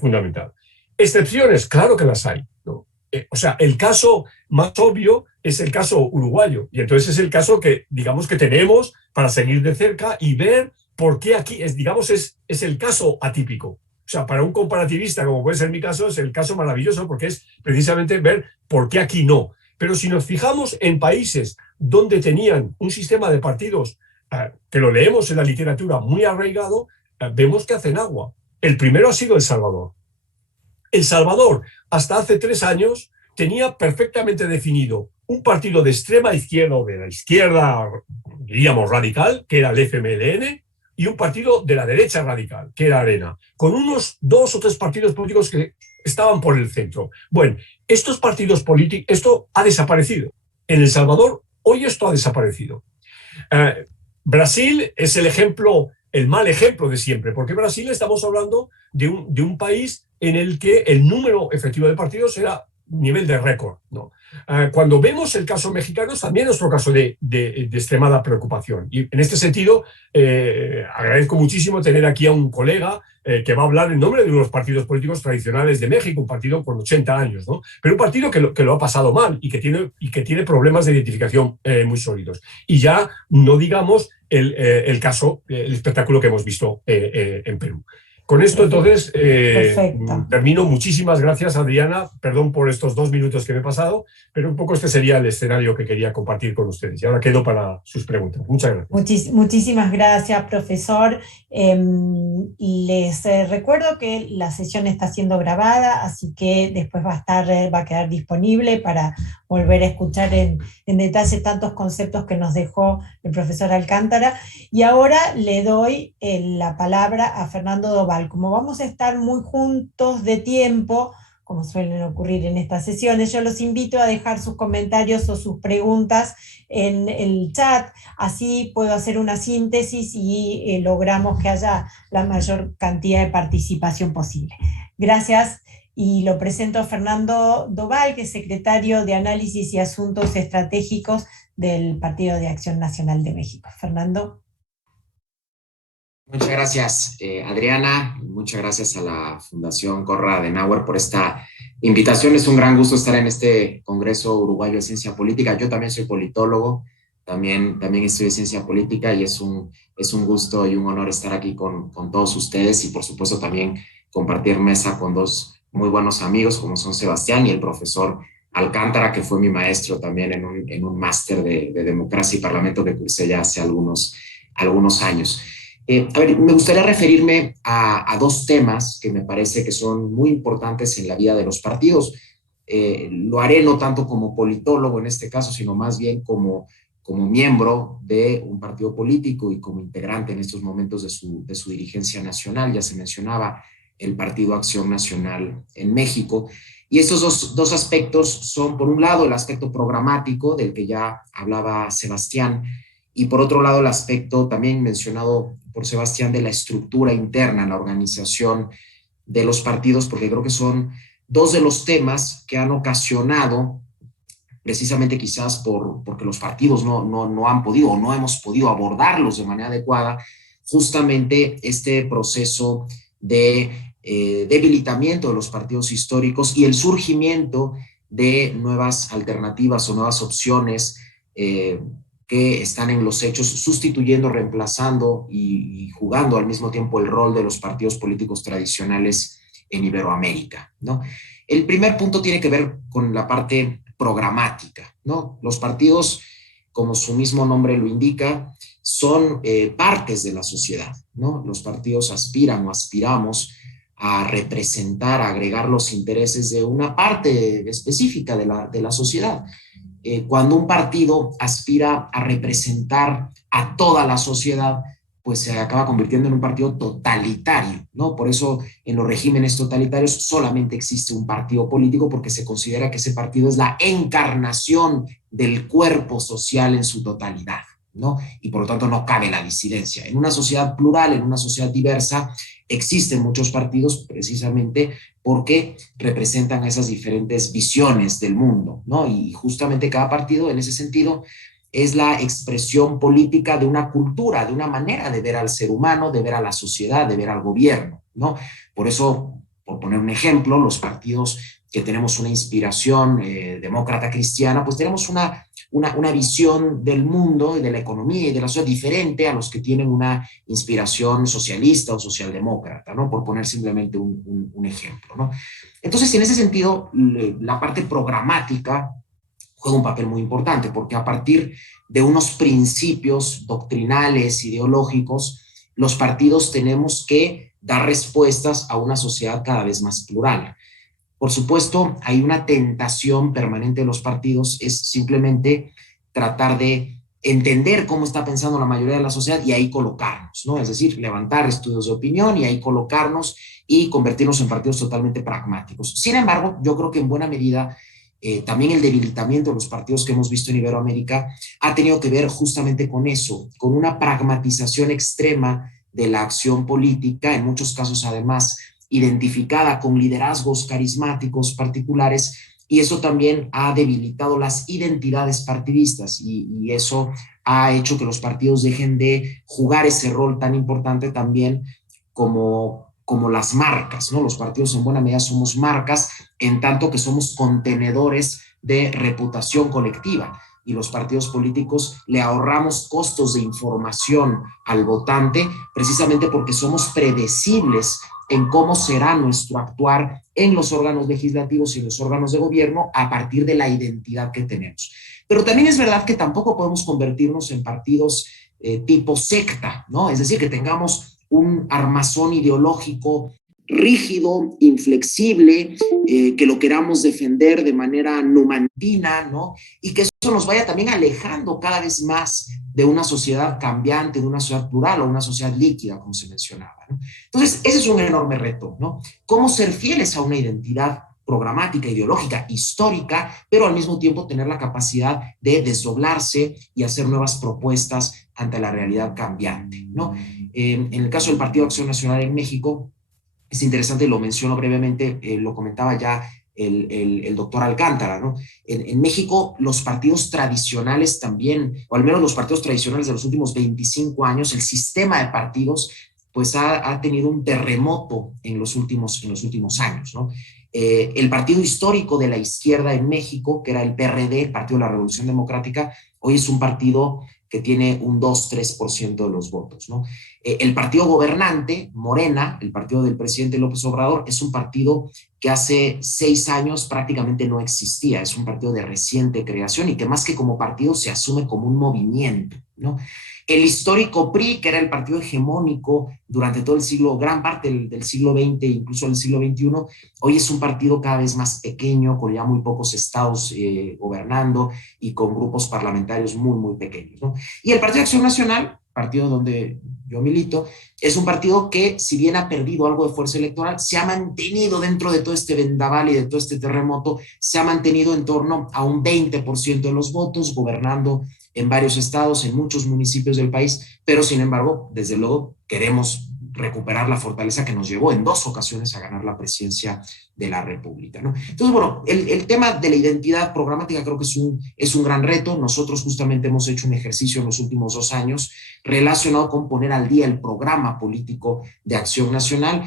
fundamental. Excepciones, claro que las hay, ¿no? O sea, el caso más obvio es el caso uruguayo, y entonces es el caso que, digamos, que tenemos para seguir de cerca y ver por qué aquí, es el caso atípico. O sea, para un comparativista, como puede ser mi caso, es el caso maravilloso porque es precisamente ver por qué aquí no. Pero si nos fijamos en países donde tenían un sistema de partidos, que lo leemos en la literatura, muy arraigado, vemos que hacen agua. El primero ha sido El Salvador. El Salvador, hasta hace 3 años, tenía perfectamente definido un partido de extrema izquierda o de la izquierda, diríamos, radical, que era el FMLN, y un partido de la derecha radical, que era Arena, con unos 2 o 3 partidos políticos que estaban por el centro. Bueno, estos partidos políticos, esto ha desaparecido. En El Salvador, hoy esto ha desaparecido. Brasil es el mal ejemplo de siempre, porque Brasil estamos hablando de un país en el que el número efectivo de partidos era nivel de récord, ¿no? Cuando vemos el caso mexicano, es también nuestro caso de extremada preocupación. Y en este sentido, agradezco muchísimo tener aquí a un colega que va a hablar en nombre de unos partidos políticos tradicionales de México, un partido con 80 años, ¿no? Pero un partido que lo ha pasado mal y que tiene problemas de identificación muy sólidos. Y ya no digamos el espectáculo que hemos visto en Perú. Con esto, entonces, termino. Muchísimas gracias, Adriana. Perdón por estos 2 minutos que me he pasado, pero un poco este sería el escenario que quería compartir con ustedes. Y ahora quedo para sus preguntas. Muchas gracias. Muchísimas gracias, profesor. Les recuerdo que la sesión está siendo grabada, así que después va a quedar disponible para volver a escuchar en detalle tantos conceptos que nos dejó el profesor Alcántara. Y ahora le doy la palabra a Fernando Doval. Como vamos a estar muy juntos de tiempo, como suelen ocurrir en estas sesiones, yo los invito a dejar sus comentarios o sus preguntas en el chat, así puedo hacer una síntesis y logramos que haya la mayor cantidad de participación posible. Gracias, y lo presento a Fernando Doval, que es secretario de Análisis y Asuntos Estratégicos del Partido de Acción Nacional de México. Fernando. Muchas gracias, Adriana. Muchas gracias a la Fundación Konrad Adenauer por esta invitación. Es un gran gusto estar en este Congreso Uruguayo de Ciencia Política. Yo también soy politólogo, también estudié ciencia política y es un gusto y un honor estar aquí con todos ustedes y por supuesto también compartir mesa con dos muy buenos amigos como son Sebastián y el profesor Alcántara, que fue mi maestro también en un máster de democracia y parlamento que cursé ya hace algunos años. A ver, me gustaría referirme a dos temas que me parece que son muy importantes en la vida de los partidos. Lo haré no tanto como politólogo en este caso, sino más bien como miembro de un partido político y como integrante en estos momentos de su dirigencia nacional. Ya se mencionaba el Partido Acción Nacional en México. Y estos dos aspectos son, por un lado, el aspecto programático, del que ya hablaba Sebastián, y por otro lado, el aspecto también mencionado por Sebastián de la estructura interna, la organización de los partidos, porque creo que son dos de los temas que han ocasionado, precisamente quizás porque los partidos no han podido o no hemos podido abordarlos de manera adecuada, justamente este proceso de debilitamiento de los partidos históricos y el surgimiento de nuevas alternativas o nuevas opciones que están en los hechos sustituyendo, reemplazando y jugando al mismo tiempo el rol de los partidos políticos tradicionales en Iberoamérica, ¿no? El primer punto tiene que ver con la parte programática, ¿no? Los partidos, como su mismo nombre lo indica, son partes de la sociedad, ¿no? Los partidos aspiran o aspiramos a representar, a agregar los intereses de una parte específica de la sociedad. Cuando un partido aspira a representar a toda la sociedad, pues se acaba convirtiendo en un partido totalitario, ¿no? Por eso en los regímenes totalitarios solamente existe un partido político porque se considera que ese partido es la encarnación del cuerpo social en su totalidad, ¿no? Y por lo tanto no cabe la disidencia. En una sociedad plural, en una sociedad diversa, existen muchos partidos precisamente porque representan esas diferentes visiones del mundo, ¿no? Y justamente cada partido en ese sentido es la expresión política de una cultura, de una manera de ver al ser humano, de ver a la sociedad, de ver al gobierno, ¿no? Por eso, por poner un ejemplo, los partidos que tenemos una inspiración demócrata cristiana, pues tenemos una visión del mundo y de la economía y de la sociedad diferente a los que tienen una inspiración socialista o socialdemócrata, ¿no? Por poner simplemente un ejemplo, ¿no? Entonces, en ese sentido, la parte programática juega un papel muy importante, porque a partir de unos principios doctrinales, ideológicos, los partidos tenemos que dar respuestas a una sociedad cada vez más plural. Por supuesto, hay una tentación permanente de los partidos, es simplemente tratar de entender cómo está pensando la mayoría de la sociedad y ahí colocarnos, ¿no? Es decir, levantar estudios de opinión y ahí colocarnos y convertirnos en partidos totalmente pragmáticos. Sin embargo, yo creo que en buena medida también el debilitamiento de los partidos que hemos visto en Iberoamérica ha tenido que ver justamente con eso, con una pragmatización extrema de la acción política, en muchos casos además identificada con liderazgos carismáticos particulares, y eso también ha debilitado las identidades partidistas y eso ha hecho que los partidos dejen de jugar ese rol tan importante también como las marcas, ¿no? Los partidos en buena medida somos marcas en tanto que somos contenedores de reputación colectiva y los partidos políticos le ahorramos costos de información al votante precisamente porque somos predecibles en cómo será nuestro actuar en los órganos legislativos y en los órganos de gobierno a partir de la identidad que tenemos. Pero también es verdad que tampoco podemos convertirnos en partidos tipo secta, ¿no? Es decir, que tengamos un armazón ideológico rígido, inflexible, que lo queramos defender de manera numantina, ¿no? Y que eso nos vaya también alejando cada vez más de una sociedad cambiante, de una sociedad plural o una sociedad líquida, como se mencionaba, ¿no? Entonces, ese es un enorme reto, ¿no? Cómo ser fieles a una identidad programática, ideológica, histórica, pero al mismo tiempo tener la capacidad de desdoblarse y hacer nuevas propuestas ante la realidad cambiante, ¿no? En el caso del Partido Acción Nacional en México, es interesante, lo menciono brevemente, lo comentaba ya el doctor Alcántara, ¿no? En México los partidos tradicionales también, o al menos los partidos tradicionales de los últimos 25 años, el sistema de partidos pues ha tenido un terremoto en los últimos años, ¿no? El partido histórico de la izquierda en México, que era el PRD, el Partido de la Revolución Democrática, hoy es un partido que tiene un 2-3% de los votos, ¿no? El partido gobernante, Morena, el partido del presidente López Obrador, es un partido que hace 6 años prácticamente no existía, es un partido de reciente creación y que más que como partido se asume como un movimiento, ¿no? El histórico PRI, que era el partido hegemónico durante todo el siglo, gran parte del siglo XX, incluso del siglo XXI, hoy es un partido cada vez más pequeño, con ya muy pocos estados gobernando y con grupos parlamentarios muy, muy pequeños, ¿no? Y el Partido de Acción Nacional, partido donde yo milito, es un partido que, si bien ha perdido algo de fuerza electoral, se ha mantenido dentro de todo este vendaval y de todo este terremoto, se ha mantenido en torno a un 20% de los votos, gobernando en varios estados, en muchos municipios del país, pero sin embargo, desde luego, queremos recuperar la fortaleza que nos llevó en 2 ocasiones a ganar la presidencia de la República, ¿no? Entonces, bueno, el tema de la identidad programática creo que es un gran reto. Nosotros justamente hemos hecho un ejercicio en los últimos 2 años relacionado con poner al día el programa político de Acción Nacional,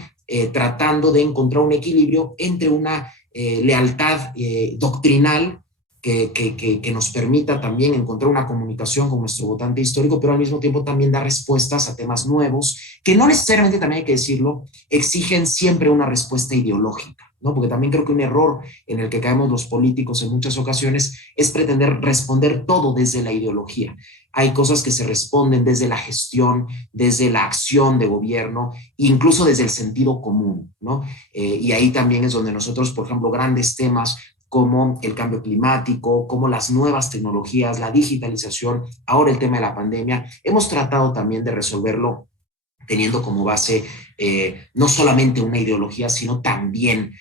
tratando de encontrar un equilibrio entre una lealtad doctrinal que nos permita también encontrar una comunicación con nuestro votante histórico, pero al mismo tiempo también dar respuestas a temas nuevos, que no necesariamente, también hay que decirlo, exigen siempre una respuesta ideológica, ¿no? Porque también creo que un error en el que caemos los políticos en muchas ocasiones es pretender responder todo desde la ideología. Hay cosas que se responden desde la gestión, desde la acción de gobierno, incluso desde el sentido común, ¿no? Y ahí también es donde nosotros, por ejemplo, grandes temas como el cambio climático, como las nuevas tecnologías, la digitalización, ahora el tema de la pandemia, hemos tratado también de resolverlo teniendo como base no solamente una ideología, sino también,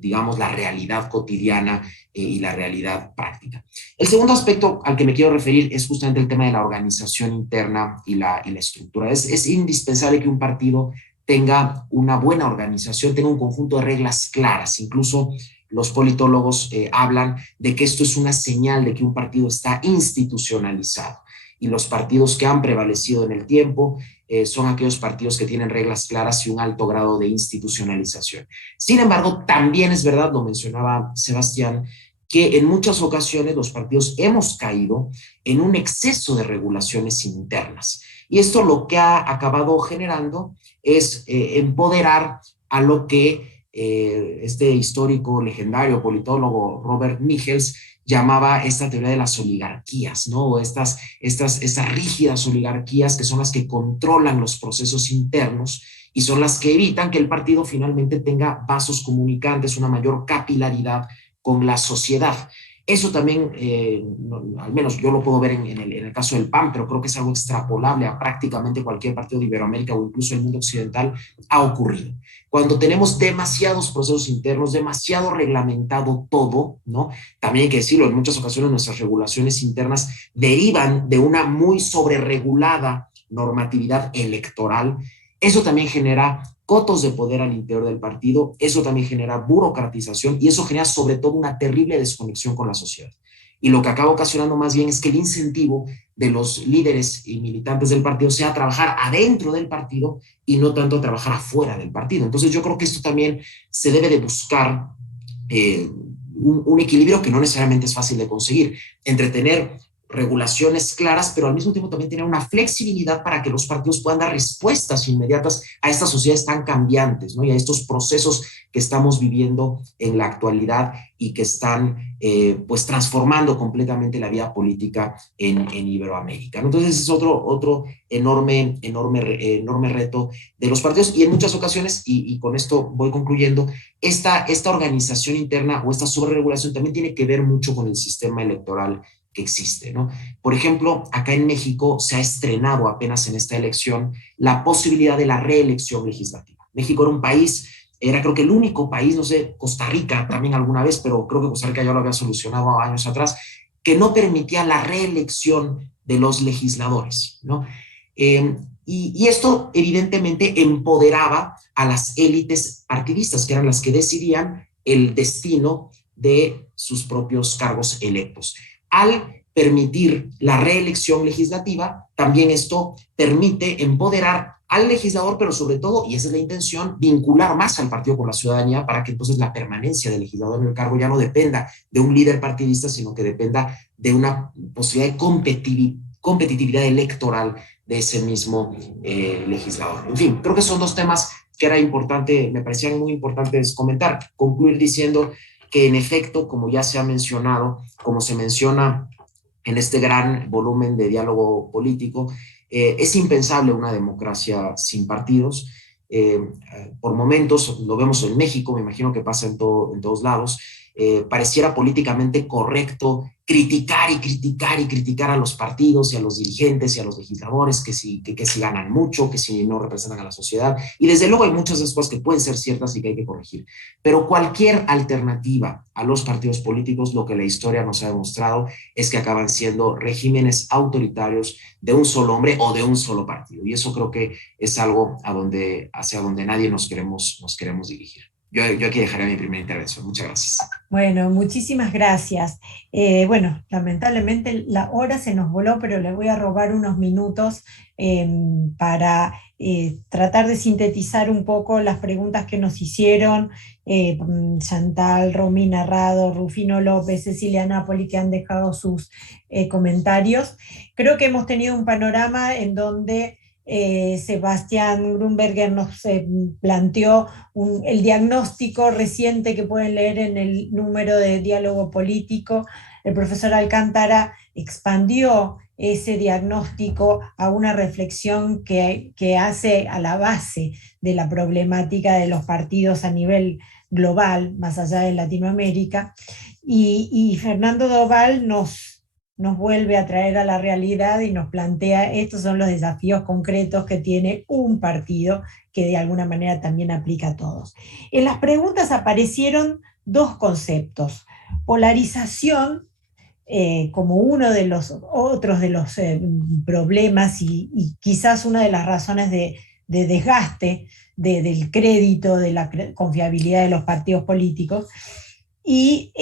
digamos, la realidad cotidiana y la realidad práctica. El segundo aspecto al que me quiero referir es justamente el tema de la organización interna y la estructura. Es indispensable que un partido tenga una buena organización, tenga un conjunto de reglas claras. Incluso los politólogos hablan de que esto es una señal de que un partido está institucionalizado. Y los partidos que han prevalecido en el tiempo son aquellos partidos que tienen reglas claras y un alto grado de institucionalización. Sin embargo, también es verdad, lo mencionaba Sebastián, que en muchas ocasiones los partidos hemos caído en un exceso de regulaciones internas. Y esto lo que ha acabado generando es empoderar a lo que este histórico legendario politólogo Robert Michels llamaba esta teoría de las oligarquías, ¿no? Estas rígidas oligarquías que son las que controlan los procesos internos y son las que evitan que el partido finalmente tenga vasos comunicantes, una mayor capilaridad con la sociedad. Eso también, al menos yo lo puedo ver en el caso del PAN, pero creo que es algo extrapolable a prácticamente cualquier partido de Iberoamérica o incluso el mundo occidental, ha ocurrido. Cuando tenemos demasiados procesos internos, demasiado reglamentado todo, ¿no? También hay que decirlo, en muchas ocasiones nuestras regulaciones internas derivan de una muy sobreregulada normatividad electoral. Eso también genera cotos de poder al interior del partido, eso también genera burocratización y eso genera sobre todo una terrible desconexión con la sociedad. Y lo que acaba ocasionando más bien es que el incentivo de los líderes y militantes del partido sea trabajar adentro del partido y no tanto trabajar afuera del partido. Entonces yo creo que esto también se debe de buscar un equilibrio que no necesariamente es fácil de conseguir, entre tener regulaciones claras, pero al mismo tiempo también tener una flexibilidad para que los partidos puedan dar respuestas inmediatas a estas sociedades tan cambiantes, ¿no? Y a estos procesos que estamos viviendo en la actualidad y que están pues transformando completamente la vida política en Iberoamérica, ¿no? Entonces es otro enorme reto de los partidos y en muchas ocasiones, y con esto voy concluyendo, esta organización interna o esta sobreregulación también tiene que ver mucho con el sistema electoral que existe, ¿no? Por ejemplo, acá en México se ha estrenado apenas en esta elección la posibilidad de la reelección legislativa. México era un país, era creo que el único país, no sé, Costa Rica también alguna vez, pero creo que Costa Rica ya lo había solucionado años atrás, que no permitía la reelección de los legisladores, ¿no? Y esto evidentemente empoderaba a las élites partidistas, que eran las que decidían el destino de sus propios cargos electos. Al permitir la reelección legislativa, también esto permite empoderar al legislador, pero sobre todo, y esa es la intención, vincular más al partido con la ciudadanía para que entonces la permanencia del legislador en el cargo ya no dependa de un líder partidista, sino que dependa de una posibilidad de competitividad electoral de ese mismo legislador. En fin, creo que son dos temas que era importante, me parecían muy importantes comentar. Concluir diciendo que en efecto, como ya se ha mencionado, como se menciona en este gran volumen de diálogo político, es impensable una democracia sin partidos. Por momentos, lo vemos en México, me imagino que pasa en todos lados, pareciera políticamente correcto criticar y criticar y criticar a los partidos y a los dirigentes y a los legisladores que si ganan mucho, que si no representan a la sociedad. Y desde luego hay muchas de esas cosas que pueden ser ciertas y que hay que corregir. Pero cualquier alternativa a los partidos políticos, lo que la historia nos ha demostrado es que acaban siendo regímenes autoritarios de un solo hombre o de un solo partido. Y eso creo que es algo hacia donde nadie nos queremos dirigir. Yo aquí dejaré mi primera intervención. Muchas gracias. Bueno, muchísimas gracias. Bueno, lamentablemente la hora se nos voló, pero les voy a robar unos minutos para tratar de sintetizar un poco las preguntas que nos hicieron Chantal, Romina Rado, Rufino López, Cecilia Napoli, que han dejado sus comentarios. Creo que hemos tenido un panorama en donde Sebastián Grunberger nos planteó el diagnóstico reciente que pueden leer en el número de Diálogo Político. El profesor Alcántara expandió ese diagnóstico a una reflexión que hace a la base de la problemática de los partidos a nivel global, más allá de Latinoamérica, y Fernando Doval nos vuelve a traer a la realidad y nos plantea, estos son los desafíos concretos que tiene un partido que de alguna manera también aplica a todos. En las preguntas aparecieron dos conceptos: polarización como uno de los otros de los problemas y quizás una de las razones de desgaste del crédito, de la confiabilidad de los partidos políticos, y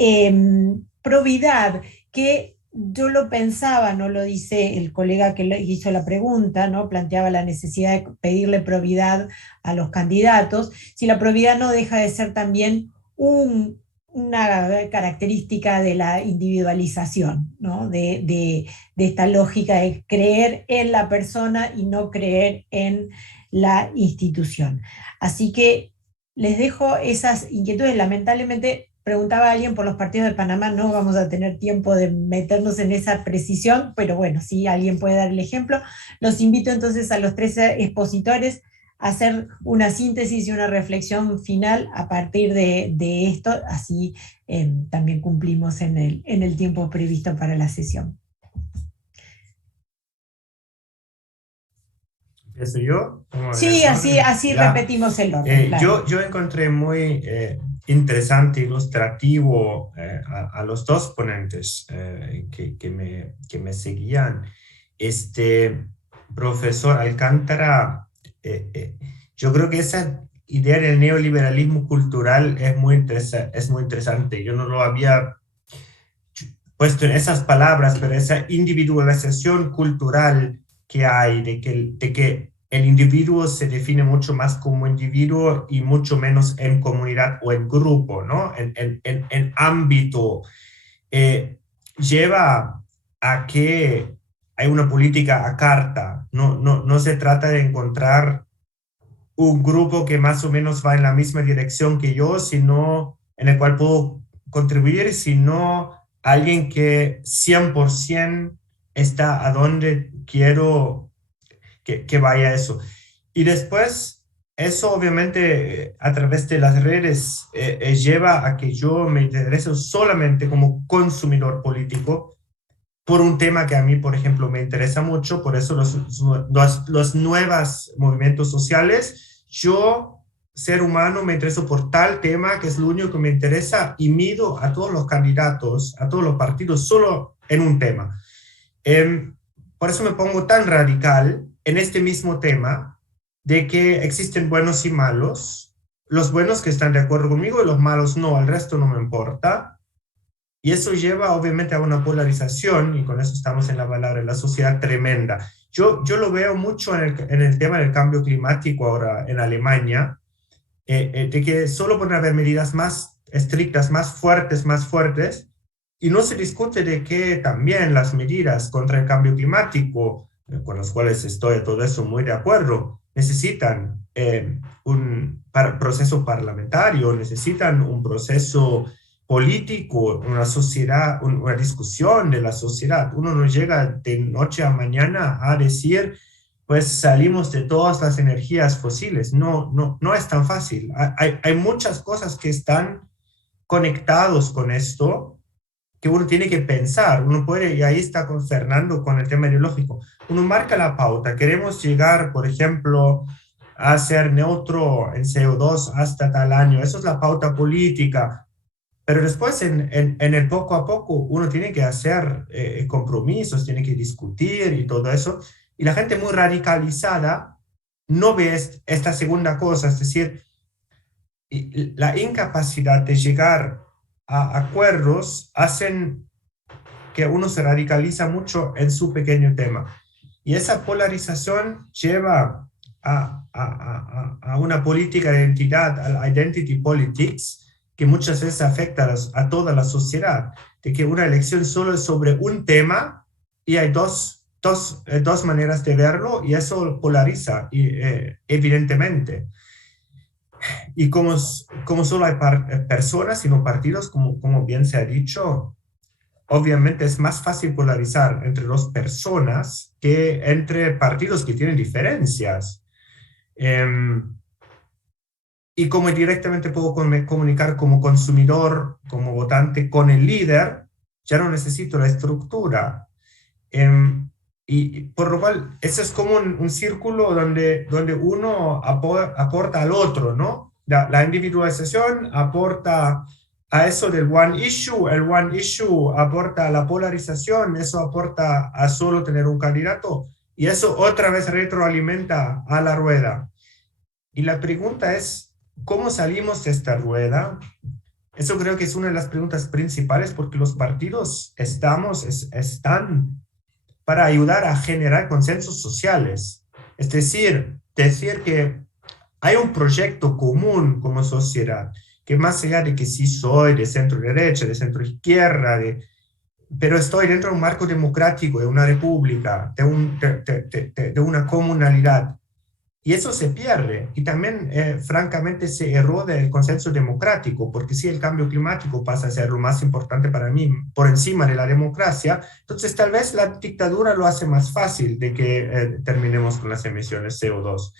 probidad, que yo lo pensaba, no lo dice el colega que hizo la pregunta, ¿no? Planteaba la necesidad de pedirle probidad a los candidatos, si la probidad no deja de ser también una característica de la individualización, ¿no? de esta lógica de creer en la persona y no creer en la institución. Así que les dejo esas inquietudes. Lamentablemente, preguntaba alguien por los partidos de Panamá, no vamos a tener tiempo de meternos en esa precisión, pero bueno, si alguien puede dar el ejemplo. Los invito entonces a los tres expositores a hacer una síntesis y una reflexión final a partir de esto, así también cumplimos en el tiempo previsto para la sesión. ¿Empiezo yo? Sí, así repetimos el orden. Claro. Yo encontré muy interesante, ilustrativo a los dos ponentes que me seguían. Profesor Alcántara, yo creo que esa idea del neoliberalismo cultural es muy interesante. Yo no lo había puesto en esas palabras, pero esa individualización cultural que hay, de que el individuo se define mucho más como individuo y mucho menos en comunidad o en grupo, ¿no? En ámbito, lleva a que hay una política a carta. No se trata de encontrar un grupo que más o menos va en la misma dirección que yo, sino en el cual puedo contribuir, sino alguien que 100% está a donde quiero que vaya eso. Y después, eso obviamente a través de las redes lleva a que yo me interese solamente como consumidor político por un tema que a mí, por ejemplo, me interesa mucho, por eso los nuevos movimientos sociales. Yo, ser humano, me intereso por tal tema que es lo único que me interesa y mido a todos los candidatos, a todos los partidos, solo en un tema. Por eso me pongo tan radical en este mismo tema de que existen buenos y malos, los buenos que están de acuerdo conmigo y los malos no, el resto no me importa. Y eso lleva obviamente a una polarización, y con eso estamos en la palabra, en la sociedad tremenda. Yo lo veo mucho en el tema del cambio climático ahora en Alemania, de que solo pueden haber medidas más estrictas, más fuertes, y no se discute de que también las medidas contra el cambio climático, con las cuales estoy todo eso muy de acuerdo, necesitan un proceso parlamentario, necesitan un proceso político, una sociedad, una discusión de la sociedad. Uno no llega de noche a mañana a decir, pues salimos de todas las energías fósiles. No es tan fácil. Hay muchas cosas que están conectados con esto que uno tiene que pensar. Uno puede, y ahí está con Fernando con el tema ideológico, uno marca la pauta. Queremos llegar, por ejemplo, a ser neutro en CO2 hasta tal año. Eso es la pauta política. Pero después, en el poco a poco, uno tiene que hacer compromisos, tiene que discutir y todo eso. Y la gente muy radicalizada no ve esta segunda cosa, es decir, la incapacidad de llegar a acuerdos hacen que uno se radicaliza mucho en su pequeño tema. Y esa polarización lleva a una política de identidad, al identity politics, que muchas veces afecta a toda la sociedad, de que una elección solo es sobre un tema y hay dos maneras de verlo y eso polariza evidentemente. Y como solo hay personas y no partidos, como bien se ha dicho, obviamente es más fácil polarizar entre dos personas que entre partidos que tienen diferencias. Y como directamente puedo comunicar como consumidor, como votante con el líder, ya no necesito la estructura. Y por lo cual, eso es como un círculo donde uno aporta al otro, ¿no? La individualización aporta a eso del one issue, el one issue aporta a la polarización, eso aporta a solo tener un candidato, y eso otra vez retroalimenta a la rueda. Y la pregunta es, ¿cómo salimos de esta rueda? Eso creo que es una de las preguntas principales, porque los partidos están para ayudar a generar consensos sociales. Es decir que hay un proyecto común como sociedad, que más allá de que sí soy de centro derecha, de centro izquierda, pero estoy dentro de un marco democrático, de una república, de una comunalidad. Y eso se pierde. Y también, francamente, se erode el consenso democrático, porque si el cambio climático pasa a ser lo más importante para mí, por encima de la democracia, entonces tal vez la dictadura lo hace más fácil de que terminemos con las emisiones CO2.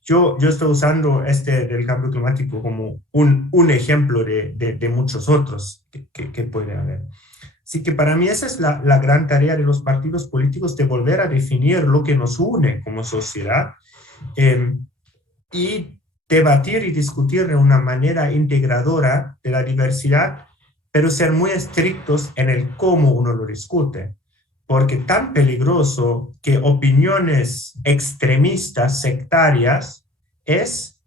Yo estoy usando del cambio climático como un ejemplo de muchos otros que puede haber. Así que para mí esa es la gran tarea de los partidos políticos, de volver a definir lo que nos une como sociedad, y debatir y discutir de una manera integradora de la diversidad, pero ser muy estrictos en el cómo uno lo discute, porque tan peligroso que opiniones extremistas, sectarias, es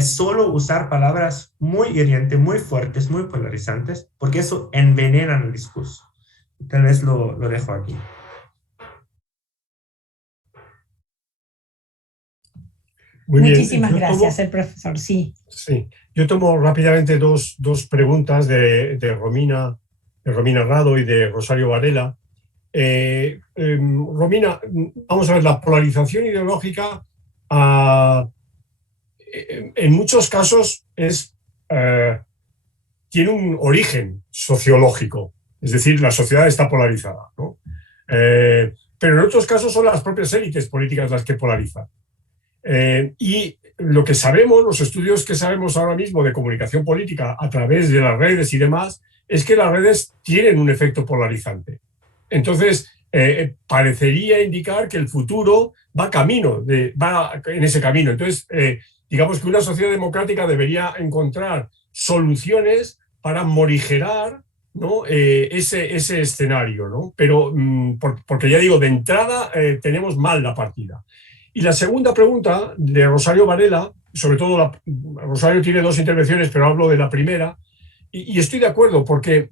solo usar palabras muy hirientes, muy fuertes, muy polarizantes, porque eso envenena el discurso. Tal vez lo dejo aquí. Muy bien. Muchísimas gracias, el profesor, sí. Sí, yo tomo rápidamente dos preguntas de Romina Rado y de Rosario Varela. Romina, vamos a ver, la polarización ideológica en muchos casos tiene un origen sociológico, es decir, la sociedad está polarizada, ¿no? Pero en otros casos son las propias élites políticas las que polarizan. Y lo que sabemos, los estudios que sabemos ahora mismo de comunicación política a través de las redes y demás, es que las redes tienen un efecto polarizante. Entonces, parecería indicar que el futuro va en ese camino. Entonces, digamos que una sociedad democrática debería encontrar soluciones para morigerar, ¿no? ese escenario, ¿no? Pero, porque ya digo, de entrada tenemos mal la partida. Y la segunda pregunta de Rosario Varela, sobre todo Rosario tiene dos intervenciones, pero hablo de la primera, y estoy de acuerdo porque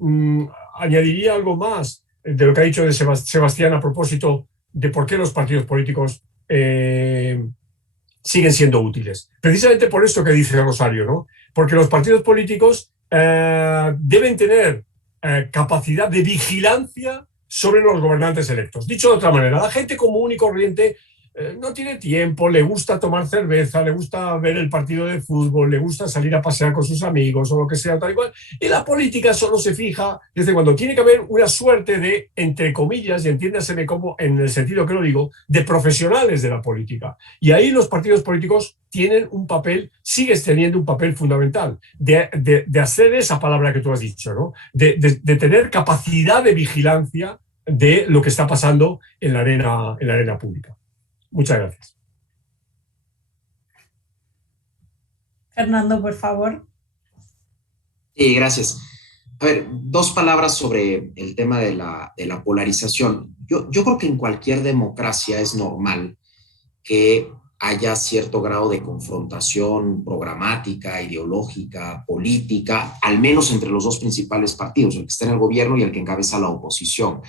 añadiría algo más de lo que ha dicho de Sebastián a propósito de por qué los partidos políticos siguen siendo útiles. Precisamente por esto que dice Rosario, ¿no? Porque los partidos políticos deben tener capacidad de vigilancia sobre los gobernantes electos. Dicho de otra manera, la gente común y corriente no tiene tiempo, le gusta tomar cerveza, le gusta ver el partido de fútbol, le gusta salir a pasear con sus amigos o lo que sea, tal y cual. Y la política solo se fija desde cuando tiene que haber una suerte de, entre comillas, y entiéndaseme como en el sentido que lo digo, de profesionales de la política. Y ahí los partidos políticos tienen un papel, sigues teniendo un papel fundamental de hacer esa palabra que tú has dicho, ¿no? De tener capacidad de vigilancia de lo que está pasando en la arena pública. Muchas gracias. Fernando, por favor. Sí, gracias. A ver, dos palabras sobre el tema de la polarización. Yo creo que en cualquier democracia es normal que haya cierto grado de confrontación programática, ideológica, política, al menos entre los dos principales partidos, el que está en el gobierno y el que encabeza la oposición.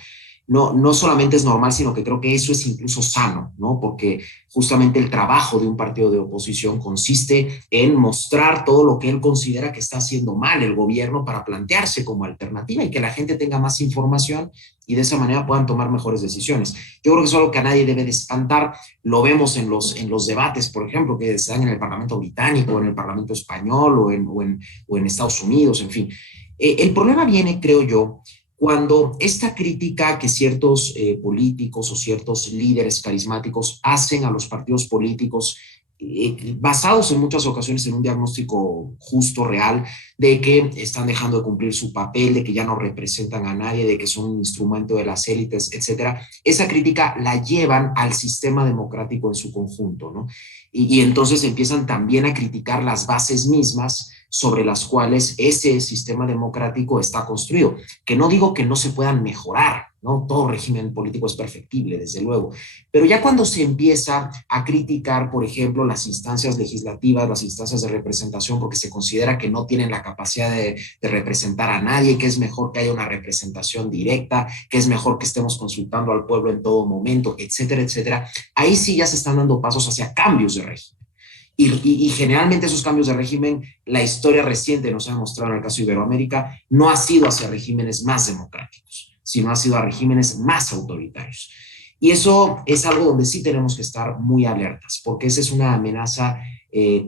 No solamente es normal, sino que creo que eso es incluso sano, ¿no? Porque justamente el trabajo de un partido de oposición consiste en mostrar todo lo que él considera que está haciendo mal el gobierno para plantearse como alternativa y que la gente tenga más información y de esa manera puedan tomar mejores decisiones. Yo creo que es algo que a nadie debe de espantar. Lo vemos en los debates, por ejemplo, que se dan en el Parlamento británico, en el Parlamento español o en Estados Unidos, en fin. El problema viene, creo yo, cuando esta crítica que ciertos políticos o ciertos líderes carismáticos hacen a los partidos políticos, basados en muchas ocasiones en un diagnóstico justo, real, de que están dejando de cumplir su papel, de que ya no representan a nadie, de que son un instrumento de las élites, etcétera, esa crítica la llevan al sistema democrático en su conjunto, ¿no? Y entonces empiezan también a criticar las bases mismas sobre las cuales ese sistema democrático está construido. Que no digo que no se puedan mejorar, ¿no? Todo régimen político es perfectible, desde luego. Pero ya cuando se empieza a criticar, por ejemplo, las instancias legislativas, las instancias de representación, porque se considera que no tienen la capacidad de representar a nadie, que es mejor que haya una representación directa, que es mejor que estemos consultando al pueblo en todo momento, etcétera, etcétera, ahí sí ya se están dando pasos hacia cambios de régimen. Y generalmente esos cambios de régimen, la historia reciente nos ha demostrado en el caso de Iberoamérica, no ha sido hacia regímenes más democráticos, sino ha sido a regímenes más autoritarios. Y eso es algo donde sí tenemos que estar muy alertas, porque esa es una amenaza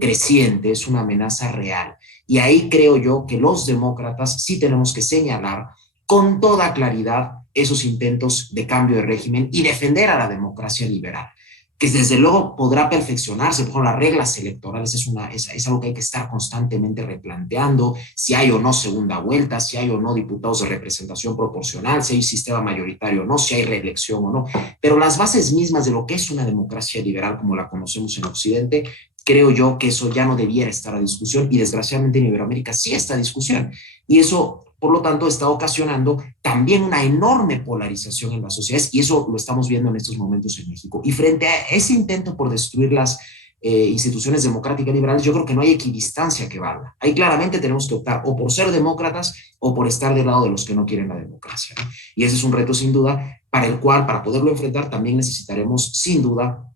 creciente, es una amenaza real. Y ahí creo yo que los demócratas sí tenemos que señalar con toda claridad esos intentos de cambio de régimen y defender a la democracia liberal, que desde luego podrá perfeccionarse. Por ejemplo, las reglas electorales es algo que hay que estar constantemente replanteando, si hay o no segunda vuelta, si hay o no diputados de representación proporcional, si hay sistema mayoritario o no, si hay reelección o no. Pero las bases mismas de lo que es una democracia liberal como la conocemos en Occidente, creo yo que eso ya no debiera estar a discusión, y desgraciadamente en Iberoamérica sí está a discusión. Y eso, por lo tanto, está ocasionando también una enorme polarización en las sociedades, y eso lo estamos viendo en estos momentos en México. Y frente a ese intento por destruir las instituciones democráticas liberales, yo creo que no hay equidistancia que valga. Ahí claramente tenemos que optar o por ser demócratas o por estar del lado de los que no quieren la democracia, ¿no? Y ese es un reto sin duda para el cual, para poderlo enfrentar, también necesitaremos sin duda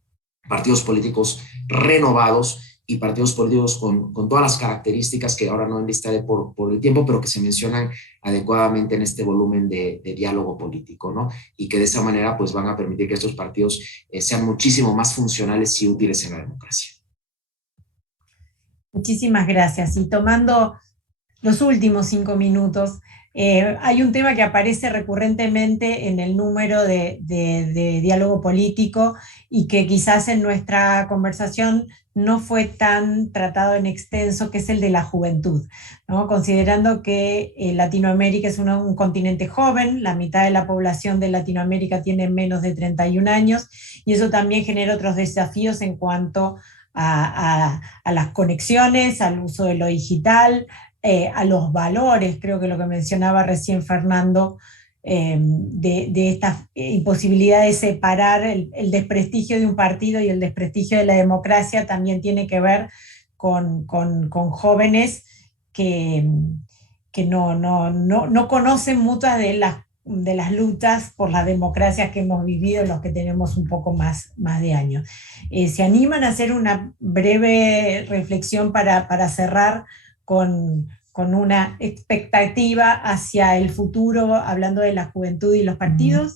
partidos políticos renovados y partidos políticos con todas las características que ahora no enlistaré por el tiempo, pero que se mencionan adecuadamente en este volumen de diálogo político, ¿no? Y que de esa manera pues van a permitir que estos partidos sean muchísimo más funcionales y útiles en la democracia. Muchísimas gracias. Y tomando los últimos 5 minutos, hay un tema que aparece recurrentemente en el número de diálogo político y que quizás en nuestra conversación no fue tan tratado en extenso, que es el de la juventud, ¿no? Considerando que Latinoamérica es un continente joven, la mitad de la población de Latinoamérica tiene menos de 31 años, y eso también genera otros desafíos en cuanto a las conexiones, al uso de lo digital, a los valores, creo que lo que mencionaba recién Fernando, de esta imposibilidad de separar el desprestigio de un partido y el desprestigio de la democracia, también tiene que ver con jóvenes que no conocen muchas de las de las luchas por la democracia que hemos vivido los que tenemos un poco más de años. ¿Se animan a hacer una breve reflexión para cerrar con una expectativa hacia el futuro, hablando de la juventud y los partidos?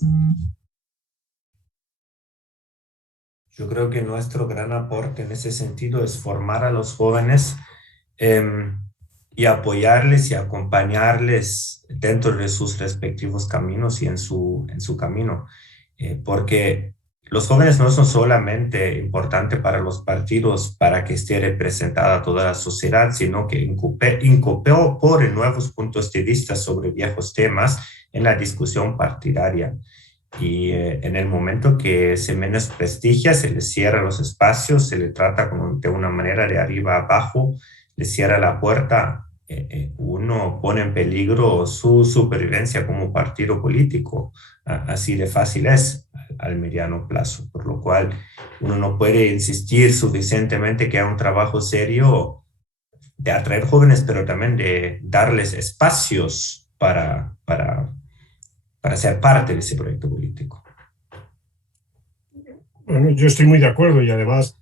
Yo creo que nuestro gran aporte en ese sentido es formar a los jóvenes y apoyarles y acompañarles dentro de sus respectivos caminos y en su camino. Porque los jóvenes no son solamente importantes para los partidos para que esté representada toda la sociedad, sino que incorporen nuevos puntos de vista sobre viejos temas en la discusión partidaria. Y en el momento que se menosprestigia, se le cierra los espacios, se le trata de una manera de arriba a abajo, le cierra la puerta, uno pone en peligro su supervivencia como partido político. Así de fácil es al mediano plazo, por lo cual uno no puede insistir suficientemente que hay un trabajo serio de atraer jóvenes, pero también de darles espacios para ser parte de ese proyecto político. Bueno, yo estoy muy de acuerdo y además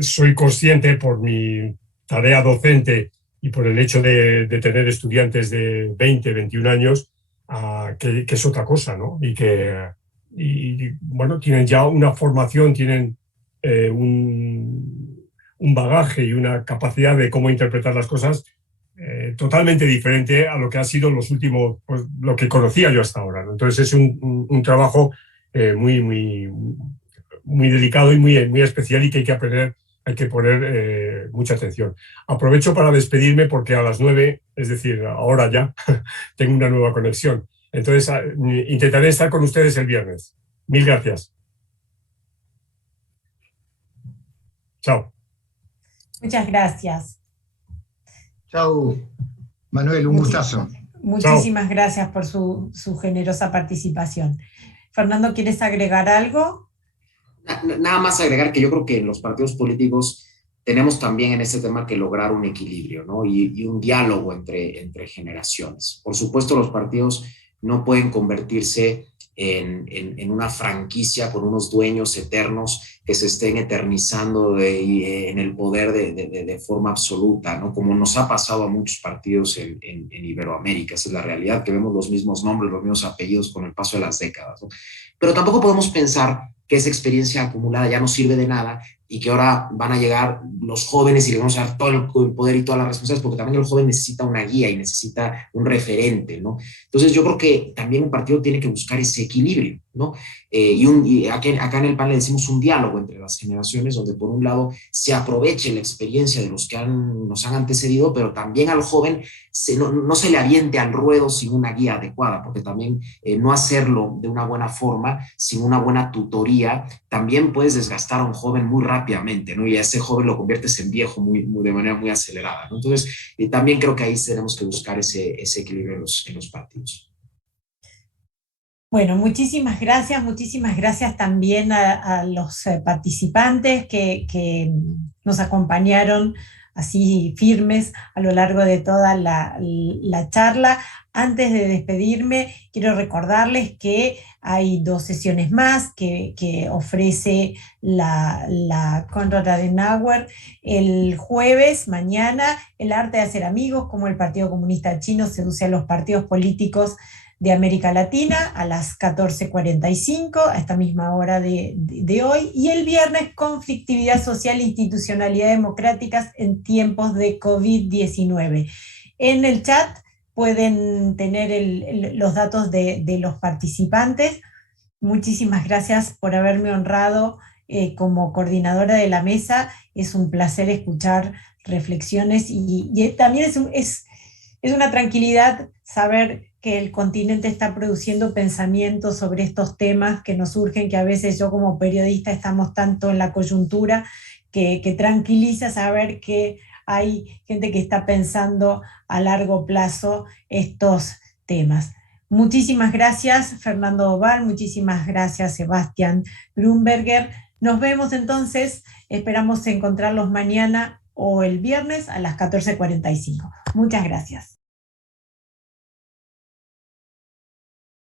soy consciente por mi tarea docente y por el hecho de tener estudiantes de 20, 21 años, que es otra cosa, ¿no? Y bueno, tienen ya una formación, tienen un bagaje y una capacidad de cómo interpretar las cosas totalmente diferente a lo que ha sido los últimos, pues, lo que conocía yo hasta ahora, ¿no? Entonces es un trabajo muy delicado y muy especial y que hay que aprender, hay que poner mucha atención. Aprovecho para despedirme porque a las 9, es decir, ahora ya, tengo una nueva conexión. Entonces intentaré estar con ustedes el viernes. Mil gracias. Chao. Muchas gracias. Chao, Manuel, un gustazo. Muchísimas gracias por su generosa participación. Fernando, ¿quieres agregar algo? Nada más agregar que yo creo que en los partidos políticos tenemos también en este tema que lograr un equilibrio, ¿no? y un diálogo entre generaciones. Por supuesto, los partidos no pueden convertirse en una franquicia con unos dueños eternos que se estén eternizando en el poder de forma absoluta, ¿no? Como nos ha pasado a muchos partidos en Iberoamérica. Esa es la realidad, que vemos los mismos nombres, los mismos apellidos con el paso de las décadas, ¿no? Pero tampoco podemos pensar que esa experiencia acumulada ya no sirve de nada y que ahora van a llegar los jóvenes y le vamos a dar todo el poder y todas las responsabilidades, porque también el joven necesita una guía y necesita un referente, ¿no? Entonces yo creo que también un partido tiene que buscar ese equilibrio, ¿no? Y acá en el PAN le decimos un diálogo entre las generaciones, donde por un lado se aproveche la experiencia de los que nos han antecedido, pero también al joven no se le aviente al ruedo sin una guía adecuada, porque también no hacerlo de una buena forma, sin una buena tutoría, también puedes desgastar a un joven muy rápidamente, ¿no? Y a ese joven lo conviertes en viejo de manera muy acelerada, ¿no? Entonces, también creo que ahí tenemos que buscar ese equilibrio en los partidos. Bueno, muchísimas gracias también a los participantes que nos acompañaron así firmes a lo largo de toda la charla. Antes de despedirme, quiero recordarles que hay 2 sesiones más que ofrece la Konrad Adenauer. El jueves, mañana, el arte de hacer amigos, cómo el Partido Comunista Chino seduce a los partidos políticos de América Latina, a las 14:45, a esta misma hora de hoy, y el viernes, conflictividad social e institucionalidad democráticas en tiempos de COVID-19. En el chat pueden tener los datos de los participantes. Muchísimas gracias por haberme honrado como coordinadora de la mesa. Es un placer escuchar reflexiones y también es una tranquilidad saber que el continente está produciendo pensamientos sobre estos temas que nos surgen, que a veces yo como periodista estamos tanto en la coyuntura, que tranquiliza saber que hay gente que está pensando a largo plazo estos temas. Muchísimas gracias, Fernando Oval, muchísimas gracias, Sebastián Grunberger. Nos vemos entonces, esperamos encontrarlos mañana o el viernes a las 14:45. Muchas gracias.